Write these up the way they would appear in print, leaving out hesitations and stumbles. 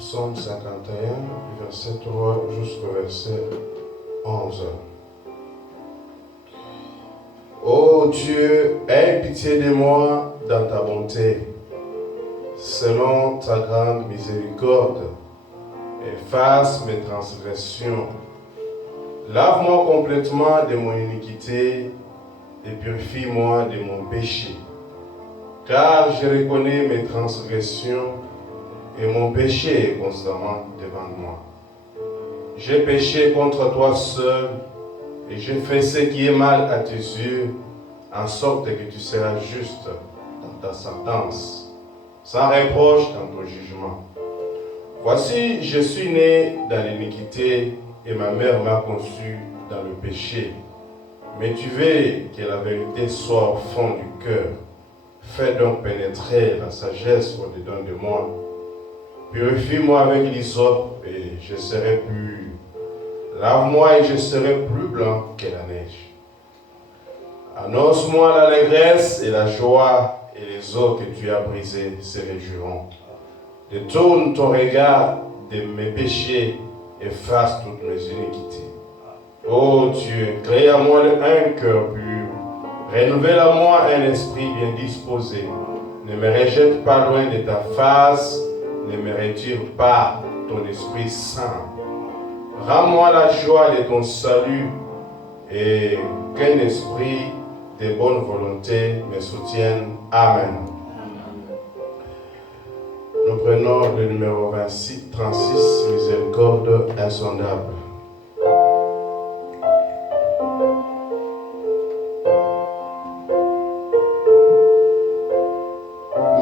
Psaume 51, verset 3 jusqu'au verset 11. Ô Dieu, aie pitié de moi dans ta bonté, selon ta grande miséricorde. Efface mes transgressions. Lave-moi complètement de mon iniquité et purifie-moi de mon péché. Car je reconnais mes transgressions et mon péché est constamment devant moi. J'ai péché contre toi seul et j'ai fait ce qui est mal à tes yeux, en sorte que tu seras juste dans ta sentence, sans reproche dans ton jugement. Voici, je suis né dans l'iniquité et ma mère m'a conçu dans le péché. Mais tu veux que la vérité soit au fond du cœur. Fais donc pénétrer la sagesse au-dedans de moi. Purifie-moi avec l'hysope et je serai pur. Lave-moi et je serai plus blanc que la neige. Annonce-moi l'allégresse et la joie, et les os que tu as brisés se réjouiront. Détourne ton regard de mes péchés, efface toutes mes iniquités. Ô Dieu, crée à moi un cœur pur, renouvelle à moi un esprit bien disposé. Ne me rejette pas loin de ta face, ne me retire pas ton Esprit Saint. Rends-moi la joie de ton salut et qu'un esprit de bonne volonté me soutienne. Amen. Nous prenons le numéro 36, miséricorde insondable.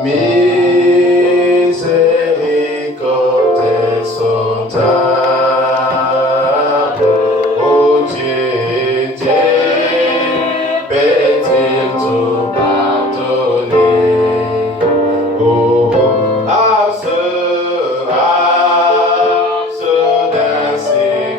Miséricorde insondable, ô Dieu, peut-il tout pardonner? Oh, à ce d'un si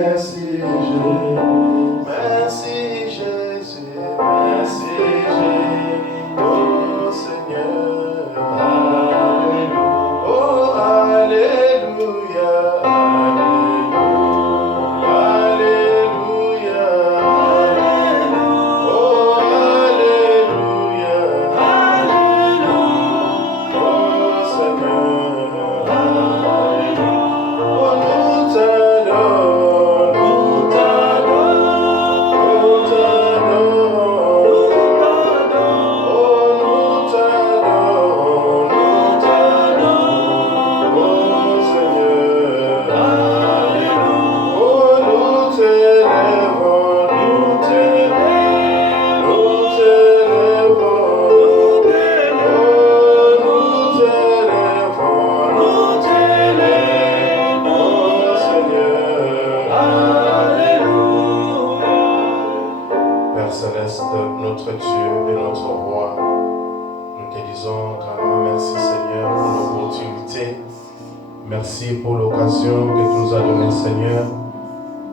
merci Jésus, merci Jésus, merci Jésus, oh Seigneur, Alléluia, oh Alléluia, Alléluia, oh Alléluia, oh Seigneur, oh nous t'adorons, nous t'adorons, nous t'adorons, oh nous t'adorons, nous t'adorons, oh Seigneur, oh nous t'élèvons, nous t'élèvons, nous t'élèvons, oh nous t'élèvons, nous t'élèvons, oh Seigneur, Père Céleste, notre Dieu et notre Roi, nous te disons grandement merci Seigneur pour l'opportunité. Merci pour l'occasion que tu nous as donnée Seigneur.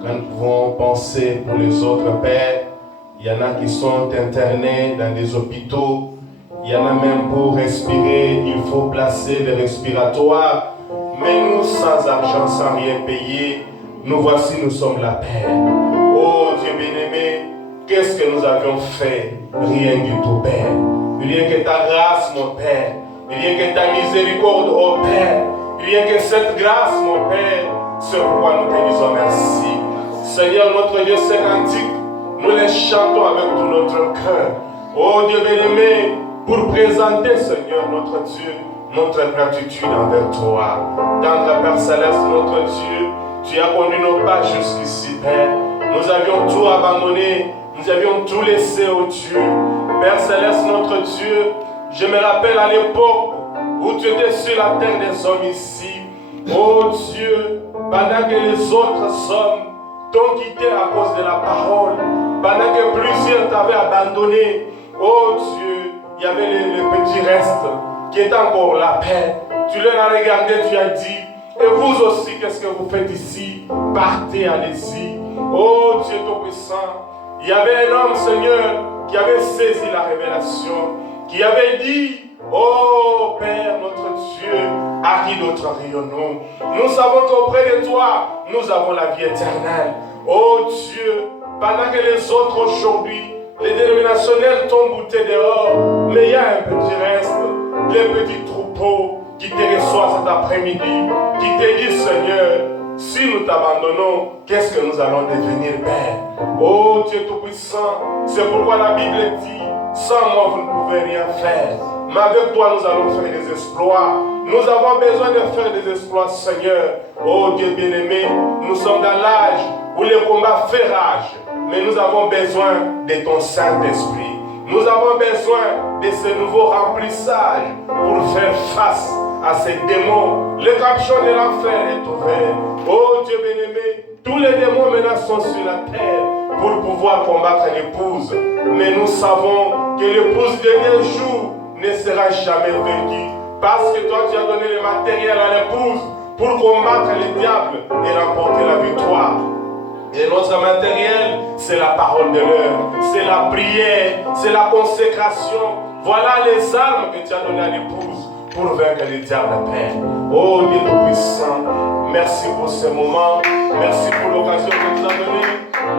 Quand nous pouvons penser pour les autres Père, il y en a qui sont internés dans des hôpitaux. Il y en a même pour respirer, il faut placer les respiratoires. Mais nous, sans argent, sans rien payer, nous voici, nous sommes là, Père. Oh Dieu bien-aimé, qu'est-ce que nous avions fait? Rien du tout, Père. Rien que ta grâce, mon Père. Rien que ta miséricorde, oh Père. Rien que cette grâce, mon Père. C'est pourquoi nous te disons merci. Seigneur, notre Dieu, ces cantiques, nous les chantons avec tout notre cœur. Oh Dieu bien-aimé, pour présenter, Seigneur, notre Dieu, notre gratitude envers toi. Tendre Père Céleste, notre Dieu, tu as conduit nos pas jusqu'ici, Père. Nous avions tout abandonné, nous avions tout laissé au Dieu. Père Céleste, notre Dieu, je me rappelle à l'époque où tu étais sur la terre des hommes ici. Oh Dieu, pendant que les autres hommes t'ont quitté à cause de la parole, pendant que plusieurs t'avaient abandonné, oh Dieu, il y avait les petits restes qui étaient encore là, Père. Tu leur as regardé, tu as dit, et vous aussi, qu'est-ce que vous faites ici? Partez, allez-y. Oh Dieu Tout-Puissant, il y avait un homme, Seigneur, qui avait saisi la révélation, qui avait dit, oh Père, notre Dieu, à qui d'autre rions-nous? Nous savons qu'auprès de toi, nous avons la vie éternelle. Oh Dieu, pendant que les autres aujourd'hui, les dénominationnels t'ont bouté dehors, mais il y a un petit reste, les petits troupeaux qui te reçoivent cet après-midi, qui te disent, Seigneur, si nous t'abandonnons, qu'est-ce que nous allons devenir, Père? Oh Dieu Tout-Puissant, c'est pourquoi la Bible dit, sans moi vous ne pouvez rien faire, mais avec toi nous allons faire des exploits. Nous avons besoin de faire des exploits, Seigneur. Oh Dieu bien-aimé, nous sommes dans l'âge où le combat fait rage, mais nous avons besoin de ton Saint-Esprit. Nous avons besoin de ce nouveau remplissage pour faire face à ces démons. Le capuchon de l'enfer est ouvert. Oh Dieu bien-aimé, tous les démons maintenant sont sur la terre pour pouvoir combattre l'épouse. Mais nous savons que l'épouse dernier jour ne sera jamais vaincue. Parce que toi tu as donné le matériel à l'épouse pour combattre les diables et remporter la victoire. Et notre matériel, c'est la parole de l'heure, c'est la prière, c'est la consécration. Voilà les armes que tu as données à l'épouse pour vaincre les diables, Père. Oh Dieu Tout-Puissant, merci pour ce moment, merci pour l'occasion que tu nous as donnée.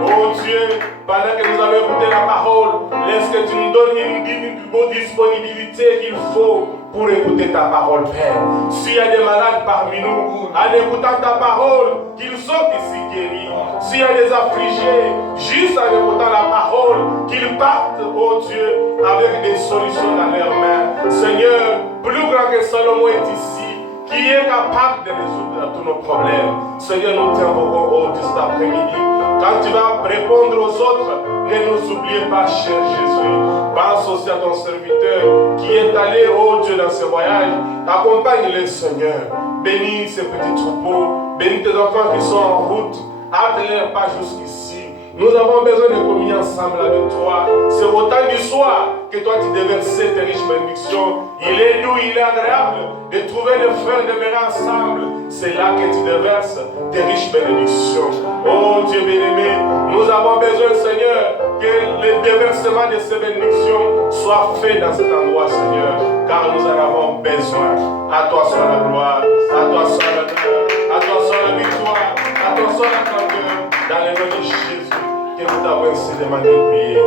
Oh Dieu, pendant que nous allons écouter la parole, laisse que tu nous donnes une bonne disponibilité qu'il faut pour écouter ta parole, Père. S'il y a des malades parmi nous, en écoutant ta parole, qu'ils sortent ici guéris. S'il y a des affligés, juste en écoutant la parole, qu'ils partent, oh Dieu, avec des solutions dans leurs mains. Seigneur, plus grand que Salomon est ici, qui est capable de résoudre tous nos problèmes. Seigneur, nous t'invoquons, oh Dieu, cet après-midi. Quand tu vas répondre aux autres, ne nous oublie pas, cher Jésus. Pense aussi à ton serviteur qui est allé, oh Dieu, dans ce voyage. Accompagne-les, Seigneur. Bénis ces petits troupeaux. Bénis tes enfants qui sont en route. Hâte-les pas jusqu'ici. Nous avons besoin de communier ensemble avec toi. C'est au temps du soir que toi tu déverses tes riches bénédictions. Il est doux, il est agréable de trouver les frères demeurer ensemble. C'est là que tu déverses tes riches bénédictions. Oh Oh Dieu bien-aimé, nous avons besoin, Seigneur, que le déversement de ces bénédictions soit fait dans cet endroit, Seigneur, car nous en avons besoin. À toi soit la gloire, à toi soit l'honneur, à toi soit la victoire, à toi soit la grandeur, dans le nom de Jésus, que nous t'avons ainsi demandé de prier.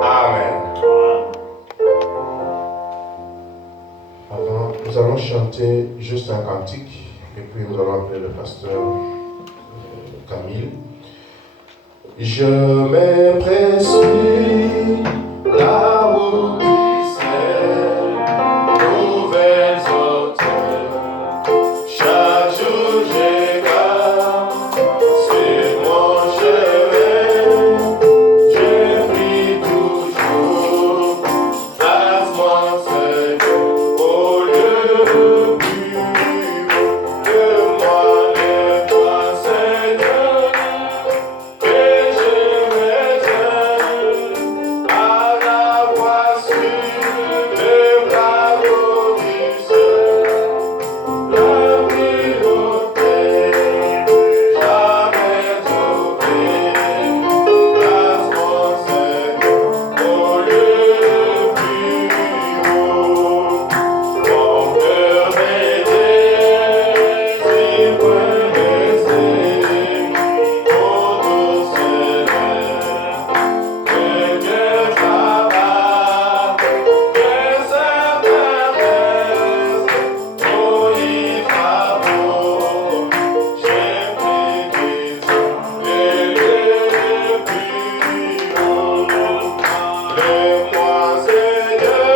Amen. Avant, nous allons chanter juste un cantique, et puis nous allons appeler le pasteur Camille. Je m'aperçus là où nouvelles hauteurs. Chaque jour je garde sur mon chemin. Je prie toujours, passe-moi Seigneur, au lieu plus haut de moi, lève-toi Seigneur, que je m'éteins à la voix sur le plateau du ciel. La priorité, jamais trouvé, grâce mon Seigneur, au lieu plus haut. Mon cœur m'aidait, si point laissé, au doux Seigneur, que Dieu travaille, que certains restent. Oh, il travaux, j'ai pris des le plus haut. Lève-moi, Seigneur,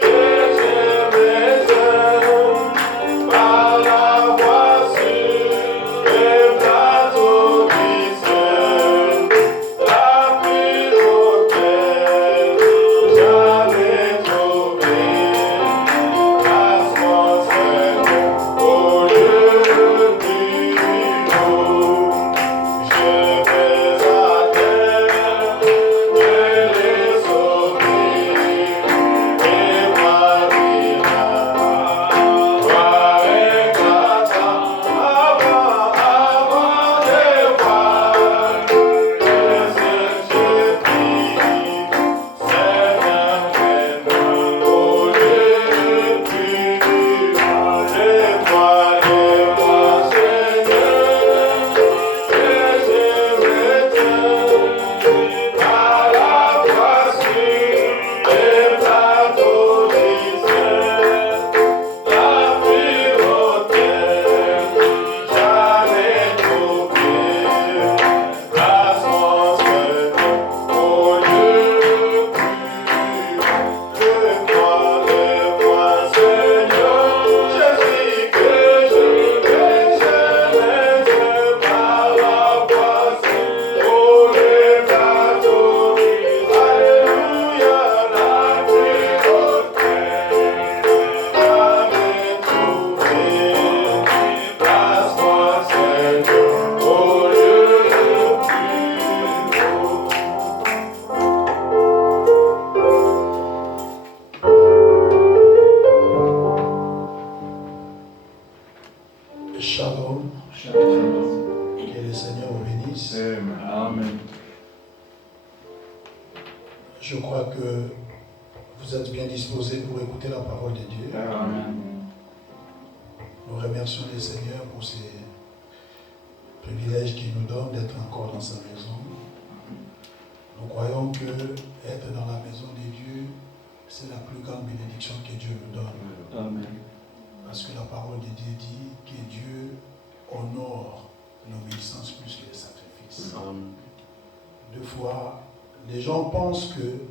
que je m'éteins par la voix sur le plateau du ciel. La plus haute, jamais trouvée. Grâce mon Seigneur, au lieu plus haut. Je vais à terre, de les sauver, et voir éclatant avant de voir que ce que j'ai pris, Seigneur, au lieu plus haut. Lève-moi, Seigneur, que je m'éteins par la voix sur les plateaux du ciel. La plus haute, jamais trouvée. Grâce mon Seigneur, au lieu plus haut. Lève-moi, Seigneur, Jésus, que je m'éteins par la voix sur les plateaux du ciel. Alléluia, la plus haute, jamais trouvée. Grâce mon Seigneur, au lieu plus haut. Shalom, que le Seigneur vous bénisse. Amen. Je crois que vous êtes bien disposés pour écouter la parole de Dieu. Amen. Nous remercions le Seigneur pour ces privilèges qu'il nous donne d'être encore dans sa maison. Nous croyons que être dans la maison de Dieu, c'est la plus grande bénédiction que Dieu nous donne. Amen. Parce que la parole de Dieu dit que Dieu honore l'obéissance plus que le sacrifice. Amen. Deux fois, les gens pensent que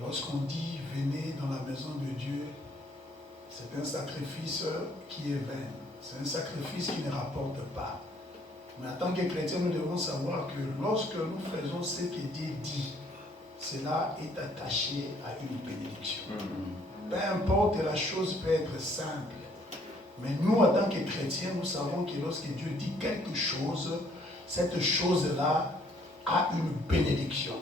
lorsqu'on dit venez dans la maison de Dieu, c'est un sacrifice qui est vain. C'est un sacrifice qui ne rapporte pas. Mais en tant que chrétiens, nous devons savoir que lorsque nous faisons ce que Dieu dit, cela est attaché à une bénédiction. Peu importe, la chose peut être simple. Mais nous, en tant que chrétiens, nous savons que lorsque Dieu dit quelque chose, cette chose-là a une bénédiction.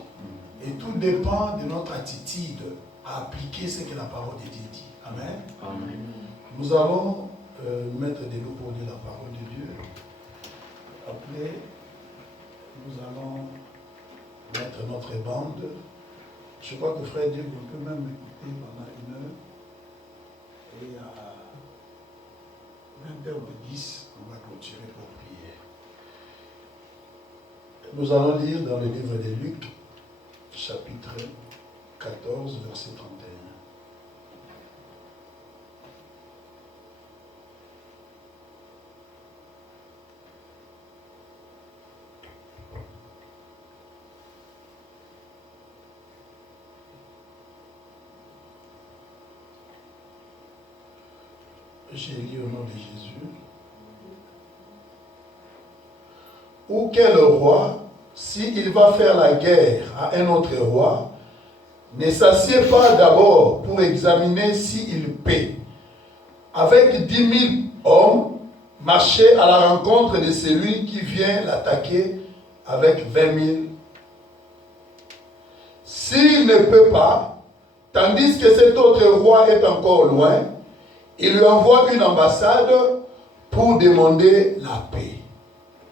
Et tout dépend de notre attitude à appliquer ce que la parole de Dieu dit. Amen. Amen. Nous allons mettre debout pour dire la parole de Dieu. Après, notre bande. Je crois que frère Dieu peut même écouter pendant 1 heure. Et à 20h10, on va clôturer pour prier. Nous allons lire dans le livre de Luc, chapitre 14, verset 31. J'ai lu au nom de Jésus. Ou quel roi, s'il va faire la guerre à un autre roi, ne s'assied pas d'abord pour examiner s'il paie. Avec 10 000 hommes, marcher à la rencontre de celui qui vient l'attaquer avec 20 000. S'il ne peut pas, tandis que cet autre roi est encore loin, il lui envoie une ambassade pour demander la paix.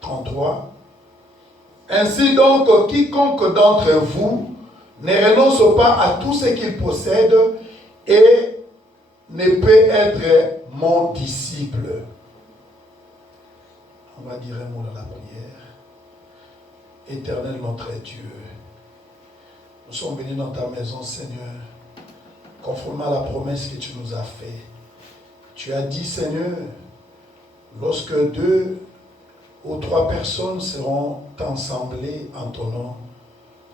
33. Ainsi donc, quiconque d'entre vous ne renonce pas à tout ce qu'il possède et ne peut être mon disciple. On va dire un mot dans la prière. Éternel notre Dieu, nous sommes venus dans ta maison, Seigneur, conformément à la promesse que tu nous as faite. Tu as dit, Seigneur, lorsque 2 ou 3 personnes seront assemblées en ton nom,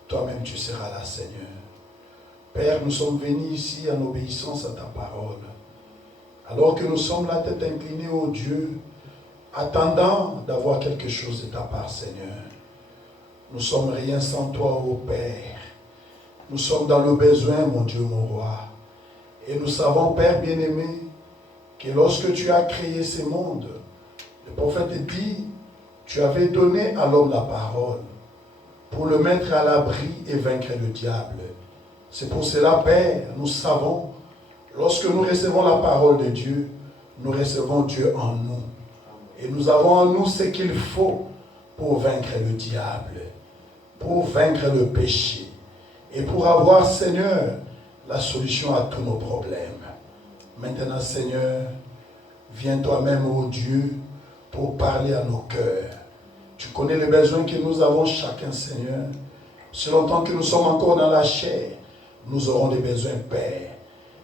toi-même tu seras là, Seigneur. Père, nous sommes venus ici en obéissance à ta parole. Alors que nous sommes la tête inclinée au Dieu, attendant d'avoir quelque chose de ta part, Seigneur. Nous sommes rien sans toi, ô Père. Nous sommes dans le besoin, mon Dieu, mon roi. Et nous savons, Père bien-aimé, que lorsque tu as créé ce monde, le prophète dit, tu avais donné à l'homme la parole pour le mettre à l'abri et vaincre le diable. C'est pour cela, Père, nous savons, lorsque nous recevons la parole de Dieu, nous recevons Dieu en nous. Et nous avons en nous ce qu'il faut pour vaincre le diable, pour vaincre le péché et pour avoir, Seigneur, la solution à tous nos problèmes. Maintenant, Seigneur, viens toi-même, ô Dieu, pour parler à nos cœurs. Tu connais les besoins que nous avons chacun, Seigneur. Si longtemps que nous sommes encore dans la chair, nous aurons des besoins, Père.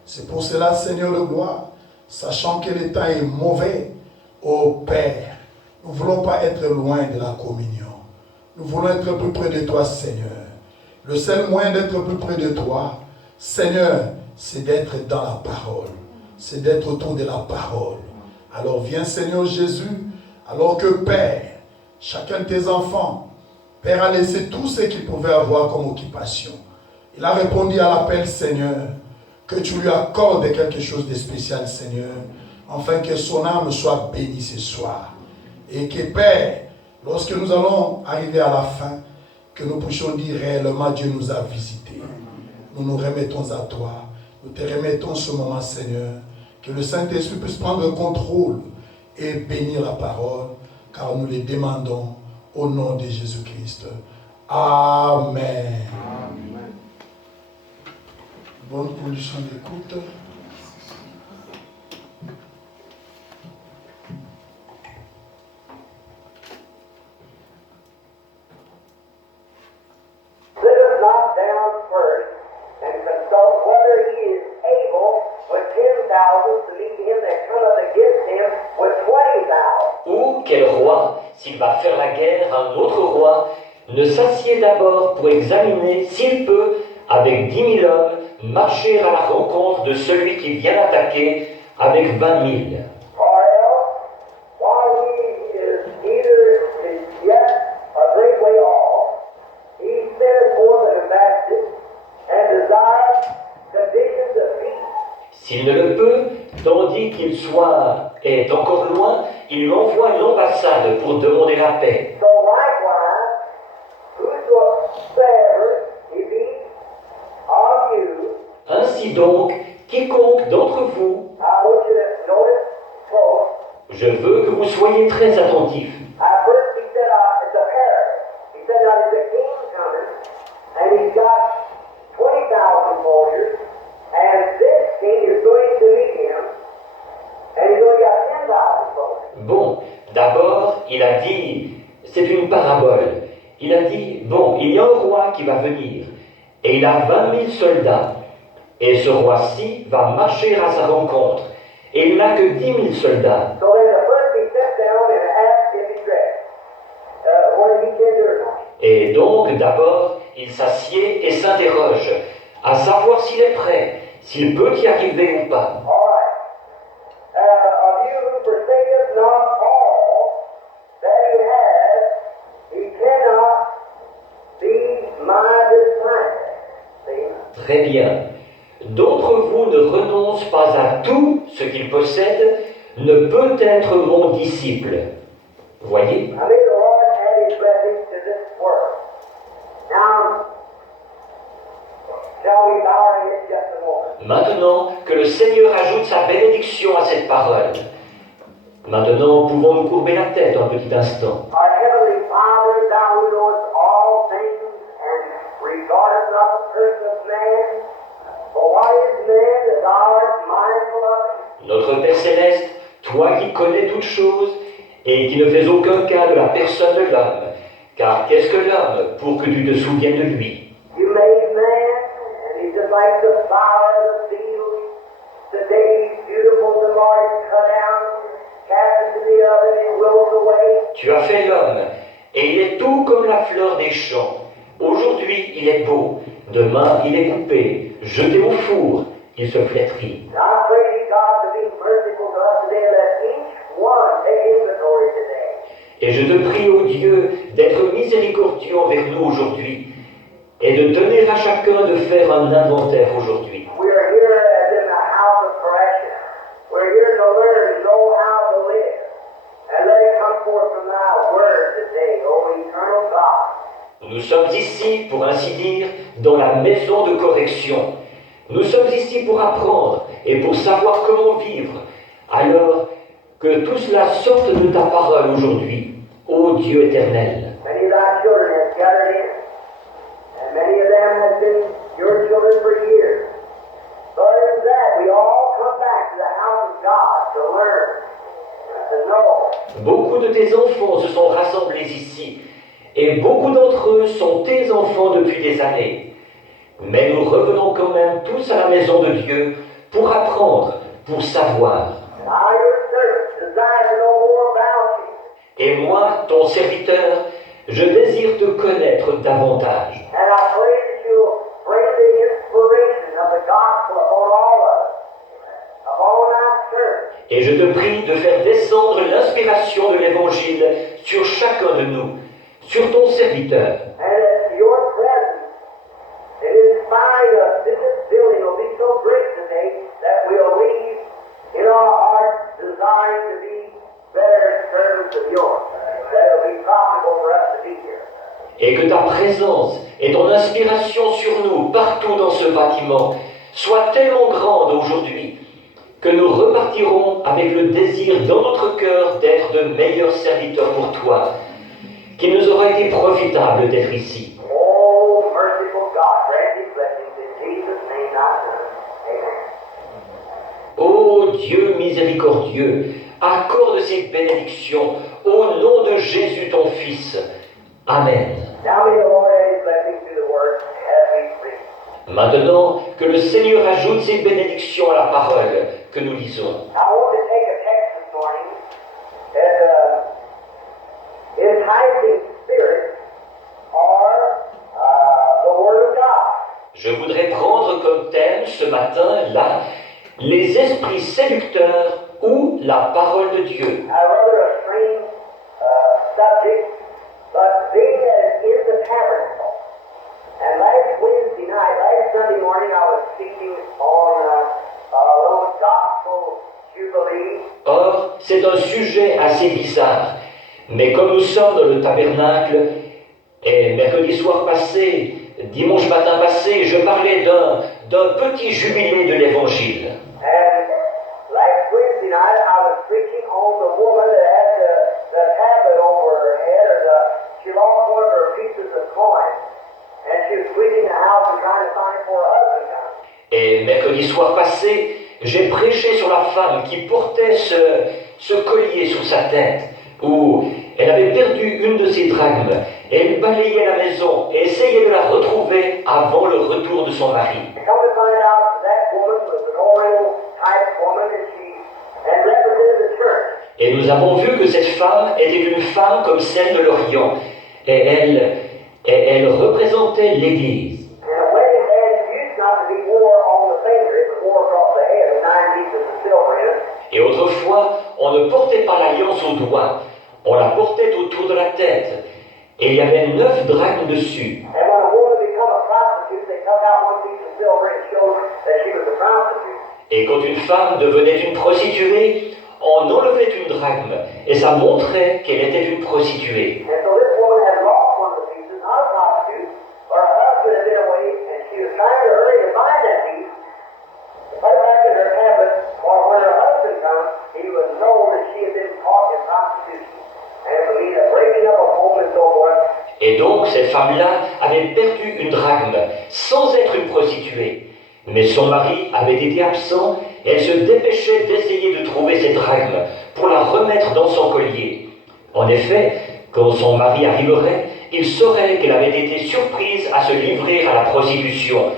C'est pour cela, Seigneur de gloire, sachant que le temps est mauvais, ô Père, nous ne voulons pas être loin de la communion. Nous voulons être plus près de toi, Seigneur. Le seul moyen d'être plus près de toi, Seigneur, c'est d'être dans la parole. C'est d'être autour de la parole. Alors viens, Seigneur Jésus, alors que Père, chacun de tes enfants, Père a laissé tout ce qu'il pouvait avoir comme occupation. Il a répondu à l'appel, Seigneur, que tu lui accordes quelque chose de spécial, Seigneur, afin que son âme soit bénie ce soir. Et que, Père, lorsque nous allons arriver à la fin, que nous puissions dire réellement, Dieu nous a visités. Nous nous remettons à toi. Nous te remettons ce moment, Seigneur. Que le Saint-Esprit puisse prendre le contrôle et bénir la parole, car nous les demandons au nom de Jésus-Christ. Amen. Amen. Bonne condition d'écoute. Ou quel roi, s'il va faire la guerre à un autre roi, ne s'assied d'abord pour examiner s'il peut, avec 10 000 hommes, marcher à la rencontre de celui qui vient l'attaquer avec 20 000. S'il ne le peut, tandis qu'il est encore loin, il lui envoie une ambassade pour demander la paix. Ainsi donc, quiconque d'entre vous, je veux que vous soyez très attentifs. il a dit, c'est une parabole. Il a dit, bon, il y a un roi qui va venir, et il a 20 000 soldats. Et ce roi-ci va marcher à sa rencontre, et il n'a que 10 000 soldats. So then the first he sat down and asked if he's ready. Whether he can do it or not. Et donc, d'abord, il s'assied et s'interroge, à savoir s'il est prêt, s'il peut y arriver ou pas. All right. Of you who forsaketh not all that he has, he cannot be my disciple. See? Très bien. D'entre vous ne renoncent pas à tout ce qu'il possède, ne peut être mon disciple. Voyez? I mean, the Lord had his blessing to this world. Now, shall we bow our heads just a moment? Maintenant que le Seigneur ajoute sa bénédiction à cette parole, maintenant pouvons-nous courber la tête un petit instant. Our Heavenly Father, thou who knowest all things and regardest not the person of man, for what is man that thou art mindful of him? Notre Père Céleste, toi qui connais toutes choses et qui ne fais aucun cas de la personne de l'homme, car qu'est-ce que l'homme pour que tu te souviennes de lui? You made man, and he's just like the flower of the field. Today he's beautiful, tomorrow he's cut down, cast into the oven, and wilts away. Tu as fait l'homme, et il est tout comme la fleur des champs. Aujourd'hui, il est beau, demain, il est coupé, jeté au four, il se flétrit. And I pray thee, God, to be merciful to us today, let each one take inventory today. Et je te prie, ô Dieu, d'être miséricordieux envers nous aujourd'hui, et de donner à chacun de faire un inventaire aujourd'hui. We are here as in the house of correction. We're here to learn and know how to live. And let it come forth from thy word today, O eternal God. Nous sommes ici, pour ainsi dire, dans la maison de correction. Nous sommes ici pour apprendre et pour savoir comment vivre. Alors que tout cela sorte de ta parole aujourd'hui, ô Dieu éternel. Many of thy children have gathered in, and many of them have been your children for years. But in that, we all come back to the house of God to learn, to know. Beaucoup de tes enfants se sont rassemblés ici, et beaucoup d'entre eux sont tes enfants depuis des années. Mais nous revenons quand même tous à la maison de Dieu pour apprendre, pour savoir. And I, your servant, desire to know more about you. Et moi, ton serviteur, je désire te connaître davantage. And I pray that you'll bring the inspiration of the gospel upon all of us, upon thy church. Et je te prie de faire descendre l'inspiration de l'Évangile sur chacun de nous, sur ton serviteur. And that your presence, in inspiring us in this building, will be so great today that we'll leave in our hearts desiring to be better servants of yours. That it'll be profitable for us to be here. Et que ta présence et ton inspiration sur nous, partout dans ce bâtiment, soient tellement grandes aujourd'hui, que nous repartirons avec le désir dans notre cœur d'être de meilleurs serviteurs pour toi, qu'il nous aura été profitable d'être ici. Oh, merciful God, grant these blessings in Jesus' name, thy Son. Amen. Ô Dieu miséricordieux, accorde ces bénédictions au nom de Jésus ton Fils. Amen. Now may the Lord add his blessings to the word as we read. Maintenant que le Seigneur ajoute ses bénédictions à la parole que nous lisons. I want to take a text this morning as enticing spirits or the Word of God. Je voudrais prendre comme thème ce matin, là, les esprits séducteurs ou la parole de Dieu. A rather a strange subject, but being that it's in the tabernacle. And last Wednesday night, last Sunday morning, I was speaking on those gospel jubilees. Or, c'est un sujet assez bizarre. Mais comme nous sommes dans le tabernacle, et mercredi soir passé, dimanche matin passé, je parlais d'un petit jubilé de l'Évangile. And last Wednesday night, I was preaching on the woman that had the tablet over her head, or she lost one of her pieces of coin, and she was sweeping the house and trying to find it for her husband. Et mercredi soir passé, j'ai prêché sur la femme qui portait ce collier sur sa tête, où perdu une de ses drachmes. Elle balayait la maison et essayait de la retrouver avant le retour de son mari. And come to find out that woman was an Oriental type woman and represented the church. Et nous avons vu que cette femme était une femme comme celle de l'Orient. Et elle représentait l'Église. And a wedding band used not to be wore on the finger, it was wore across the head with 9 pieces of silver in it. Et autrefois, on ne portait pas l'alliance au doigt, on la portait autour de la tête. Et il y avait 9 drachmes dessus. And when a woman became a prostitute, they took out one piece of silver and showed that she was a prostitute. Et quand une femme devenait une prostituée, on enlevait une drachme, et ça montrait qu'elle était une prostituée. And so this woman had lost one of the pieces, not a prostitute, or her husband had been away, and she was trying to hurry to find that piece, to put it back in her cabinet, for when her husband comes, he would know that she had been caught in prostitution. And it would lead a breaking up of home and so forth. Et donc, cette femme-là avait perdu une drachme, sans être une prostituée. Mais son mari avait été absent, et elle se dépêchait d'essayer de trouver cette drachme pour la remettre dans son collier. En effet, quand son mari arriverait, il saurait qu'elle avait été surprise à se livrer à la prostitution,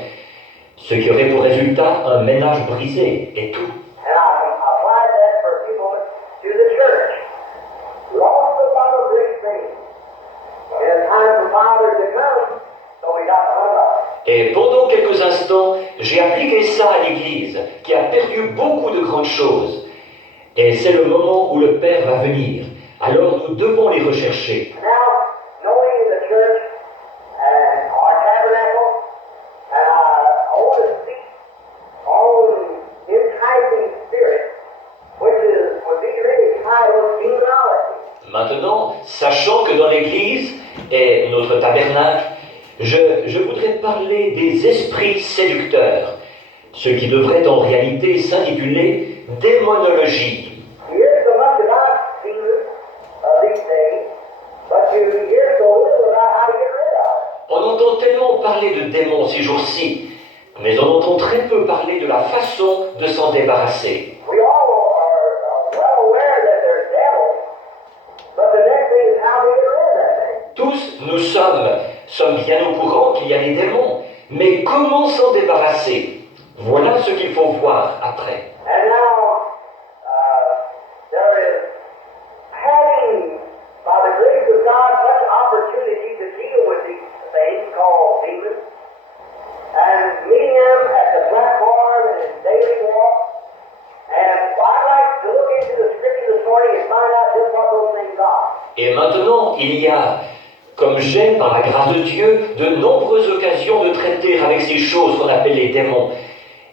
ce qui aurait pour résultat un ménage brisé et tout. And I applied that for a few moments to the church. Lost without a great thing. And it's time for Father to come, so we got to hunt up. Et pendant quelques instants, j'ai appliqué ça à l'Église, qui a perdu beaucoup de grandes choses. Et c'est le moment où le Père va venir. Alors nous devons les rechercher. Now, knowing the church and our tabernacle, I want to speak on enticing spirit, would be really titled demonology. Maintenant, sachant que dans l'Église et notre tabernacle, je voudrais parler des esprits séducteurs, ce qui devrait en réalité s'intituler démonologie. You hear so much about demons these days, but you hear so little about how to get rid of it. On entend tellement parler de démons ces jours-ci, mais on entend très peu parler de la façon de s'en débarrasser. We all are well aware that there's devils, but the next thing is how to get rid of that thing. Tous, nous sommes bien au courant qu'il y a des démons, mais comment s'en débarrasser? Voilà ce qu'il faut voir après. And now, there is having, by the grace of God, such opportunity to deal with these things called demons, and meeting them at the platform and in daily walk. And I'd like to look into the scripture this morning and find out just what those things are. Et maintenant, il y a, comme j'ai, par la grâce de Dieu, de nombreuses occasions de traiter avec ces choses qu'on appelle les démons,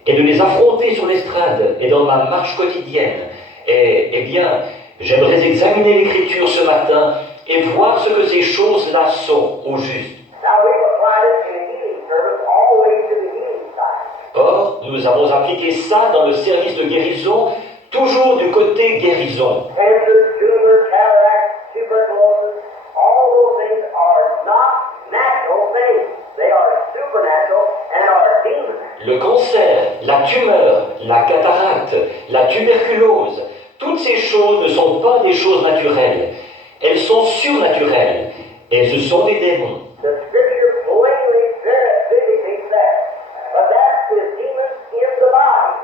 et de les affronter sur l'estrade et dans ma marche quotidienne. Et, eh bien, j'aimerais examiner l'Écriture ce matin et voir ce que ces choses-là sont au juste. Now we've applied it in a healing service all the way to the healing side. Or, nous avons appliqué ça dans le service de guérison, toujours du côté guérison. Cancer, tumor, cataract, tuberculosis, all those things are not natural things. They are supernatural and are demons. Le cancer, la tumeur, la cataracte, la tuberculose, toutes ces choses ne sont pas des choses naturelles. Elles sont surnaturelles. Et ce sont des démons. The scripture plainly vindicates that. But that is demons in the body.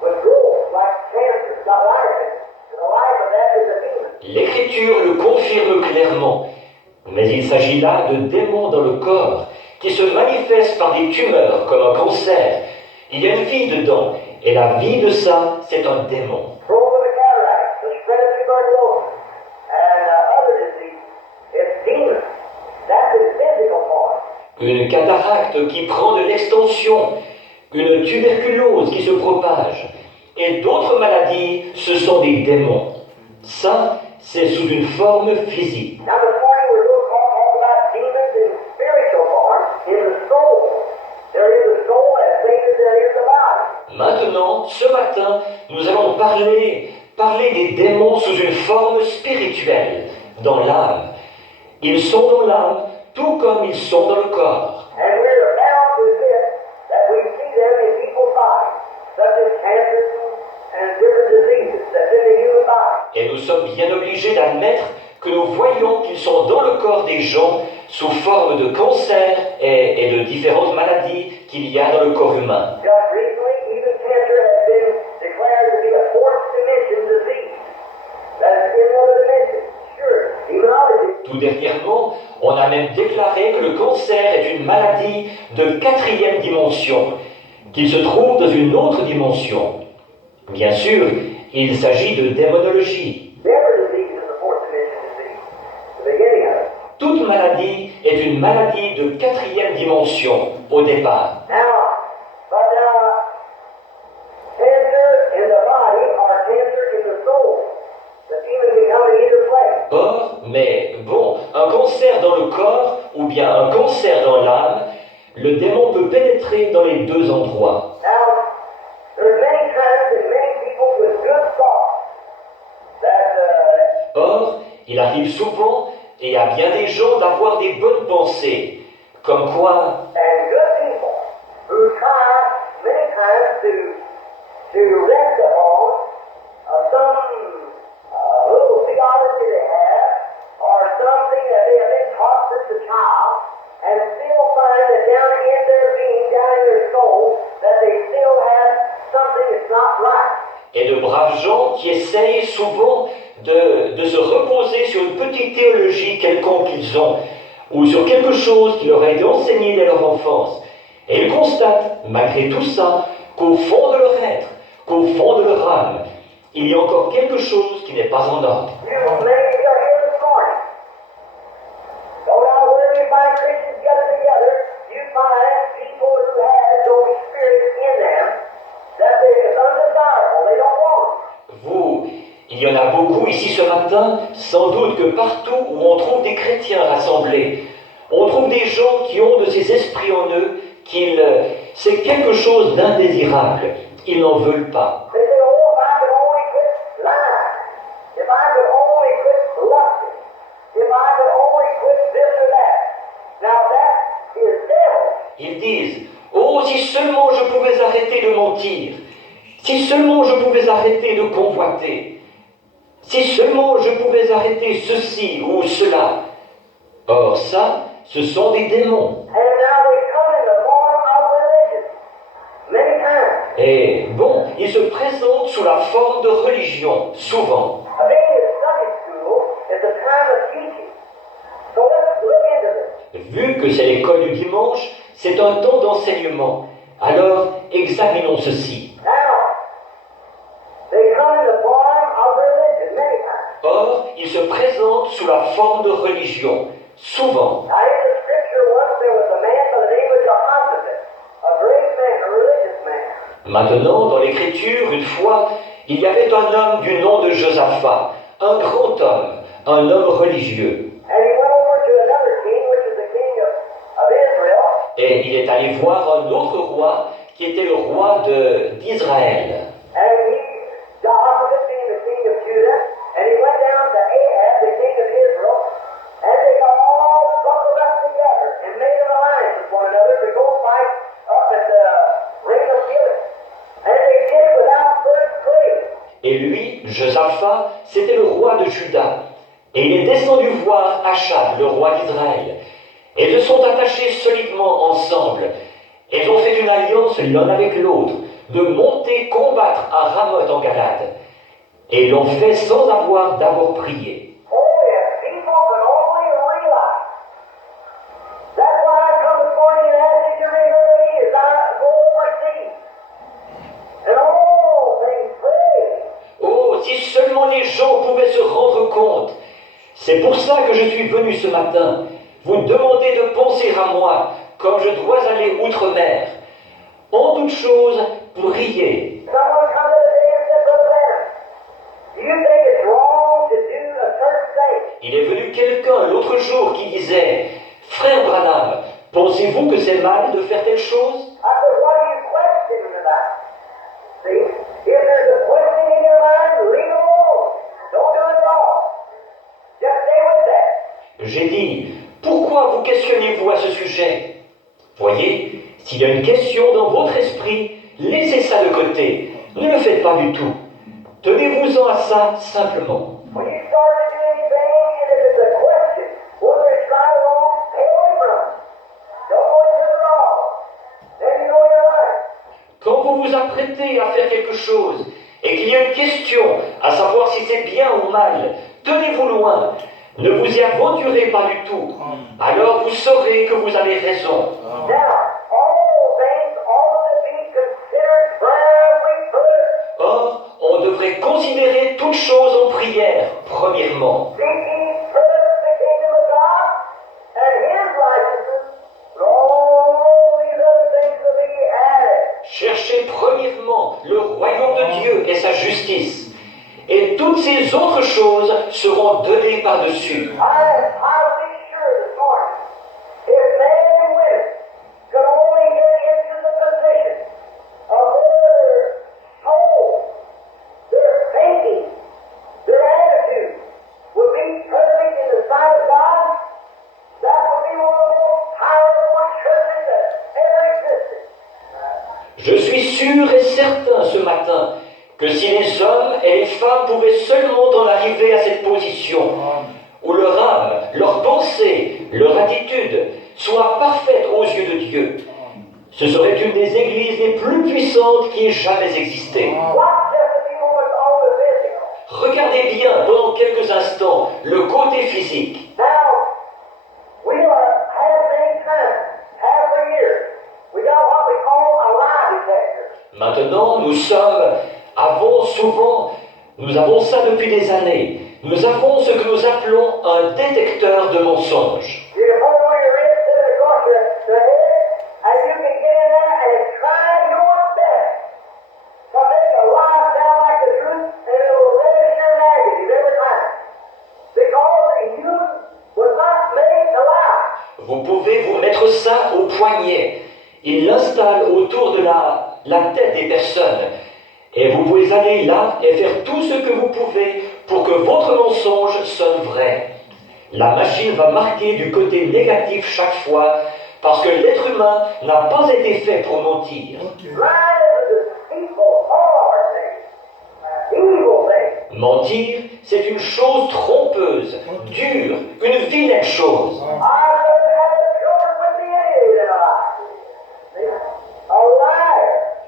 With growth like cancer, got life in it. And the life of that is a demon. L'Écriture le confirme clairement. Mais il s'agit là de démons dans le corps qui se manifestent par des tumeurs comme un cancer. Il y a une vie dedans. Et la vie de ça, c'est un démon. Growth of the cataract, the spread of tuberculosis, and other disease. It's demons. That's in physical form. Une cataracte qui prend de l'extension, une tuberculose qui se propage, et d'autres maladies, ce sont des démons. Ça, c'est sous une forme physique. Now this morning we're going to talk about demons in spiritual form, in the soul. There is a soul as same as there is a body. Maintenant, ce matin, nous allons parler des démons sous une forme spirituelle, dans l'âme. Ils sont dans l'âme, tout comme ils sont dans le corps. And we're bound to admit that we see them in people's bodies, such as cancer and different diseases that's in the human body. Et nous sommes bien obligés d'admettre que nous voyons qu'ils sont dans le corps des gens sous forme de cancer et de différentes maladies qu'il y a dans le corps humain. Just recently, even cancer has been declared to be a fourth dimension disease. That is in another dimension. Sure, demonology. Tout dernièrement, on a même déclaré que le cancer est une maladie de 4e dimension, qu'il se trouve dans une autre dimension. Bien sûr, il s'agit de démonologie. Every disease is a fourth dimension disease. The beginning of it. Toute maladie est une maladie de 4e dimension au départ. Now, but cancer in the body or cancer in the soul. The demon can come in either place. Or, mais bon, un cancer dans le corps ou bien un cancer dans l'âme, le démon peut pénétrer dans les deux endroits. Now, there's many times and many people with good thoughts that Or, il arrive souvent, et à bien des gens, d'avoir des bonnes pensées, comme quoi and good people who try many times to rest upon some little theology they have or something that they have been taught since a child and still find that down in their being, down in their soul, that they still have something that's not right. et de braves gens qui essayent souvent de se reposer sur une petite théologie quelconque qu'ils ont, ou sur quelque chose qui leur a été enseigné dès leur enfance. Et ils constatent, malgré tout ça, qu'au fond de leur être, qu'au fond de leur âme, il y a encore quelque chose qui n'est pas en ordre. You maybe you're here this morning. No matter where you find Christians gathered together, you find people who have those spirits in them that it's undesirable. They don't want them. Vous, il y en a beaucoup ici ce matin, sans doute que partout où on trouve des chrétiens rassemblés, on trouve des gens qui ont de ces esprits en eux, c'est quelque chose d'indésirable. Ils n'en veulent pas. They say, oh, if I could only quit lying, if I could only quit lusting, if I could only quit this or that. Now that is devil. Ils disent, oh, si seulement je pouvais arrêter de mentir, si seulement je pouvais arrêter de convoiter, si seulement je pouvais arrêter ceci ou cela. Or ça, ce sont des démons. And now they come in the form of religion. Many times. Et bon, ils se présentent sous la forme de religion, souvent. I think in Sunday school is a time of teaching. So let's look into this. Vu que c'est l'école du dimanche, c'est un temps d'enseignement. Alors, examinons ceci. Now, they come in the form of religion many times. Or, ils se présentent sous la forme de religion, souvent. Now, in the scripture once there was a man by the name of Jehoshaphat, a great man, a religious man. Maintenant, dans l'Écriture, une fois, il y avait un homme du nom de Josaphat, un grand homme, un homme religieux. And he went over to another king, which is the king of Israel. Et il est allé voir un autre roi, qui était le roi d'Israël. And Jehoshaphat being the king of Judah, and he went down to Ahab, the king of Israel, and they got all buckled up together and made an alliance with one another to go fight up at the ring of Gilead. And they did it without first praying. Et lui, Josaphat, c'était le roi de Juda. Et il est descendu voir Achab, le roi d'Israël. Et ils se sont attachés solidement ensemble. Ils ont fait une alliance l'un avec l'autre, de monter combattre à Ramoth en Galade. Et ils l'ont fait sans avoir d'abord prié. Oh, if people could only realize. That's why I come this morning and ask you to remember me as I go overseas. And all things pray. Oh, si seulement les gens pouvaient se rendre compte. C'est pour ça que je suis venu ce matin. Vous demandez de penser à moi, comme je dois aller outre-mer. En toute chose, priez. Someone come to the day and said, Brother Branham, do you think it's wrong to do a certain thing? Il est venu quelqu'un l'autre jour qui disait, Frère Branham, pensez-vous que c'est mal de faire telle chose? I said, what are you questioning about? See, if there's a question in your mind, leave it alone. Don't do it at all. Just stay with that. J'ai dit, pourquoi vous questionnez-vous à ce sujet? Voyez, s'il y a une question dans votre esprit, laissez ça de côté. Ne le faites pas du tout. Tenez-vous-en à ça simplement. When you start to do anything in the vous vous apprêtez à faire quelque chose et qu'il y a une question à savoir si c'est bien ou mal, tenez-vous loin, ne vous y aventurez pas du tout. Alors vous saurez que vous avez raison. Now, all things ought to be considered prayerfully first, Or, on devrait considérer toutes choses en prière, premièrement. seeking first the kingdom of God and His righteousness, and all these other things will be added. Cherchez premièrement le royaume de Dieu et sa justice, et toutes ces autres choses seront données par-dessus. I am positively sure this morning, if men and women could only get into the position of where their soul, their thinking, their attitude would be perfect in the sight of God, that would be one of the most powerful churches that ever existed. Je suis sûr et certain ce matin que si les hommes et les femmes pouvaient seulement en arriver à cette position, où leur âme, leur pensée, leur attitude soient parfaites aux yeux de Dieu, ce serait une des églises les plus puissantes qui ait jamais existé. Watch just a few moments on the physical. Regardez bien pendant quelques instants le côté physique. Now, we have many times, have for years, we got what we call a lie detector. Maintenant, nous avons ça depuis des années. Nous avons ce que nous appelons un détecteur de mensonges. You can put it on your wrist, sit it across the head, and you can get in there and try your best to make a lie sound like the truth, and it will register negative every time. Because the human was not made to lie. Vous pouvez vous mettre ça au poignet. Il l'installe autour de la tête des personnes. Et vous pouvez aller là et faire tout ce que vous pouvez pour que votre mensonge sonne vrai. La machine va marquer du côté négatif chaque fois parce que l'être humain n'a pas été fait pour mentir. Ok. Lying is a deceitful, hard thing, evil thing. Mentir, c'est une chose trompeuse, dure, une vilaine chose. I'd rather have the children with me any than a lie. See? A liar.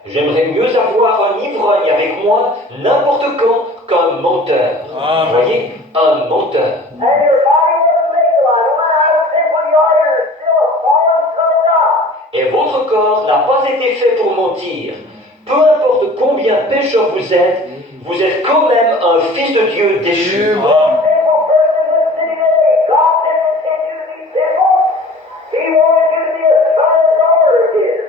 J'aimerais mieux avoir un ivrogne avec moi n'importe quand qu'un menteur. Vous voyez, un menteur. And your body wasn't made to lie. No matter how sinful you are, you're still a fallen son of God. Et votre corps n'a pas été fait pour mentir. Peu importe combien pécheur vous êtes quand même un fils de Dieu déchu. Sinful person in this city today, God didn't intend you to be sinful. He wanted you to be a son and daughter of His.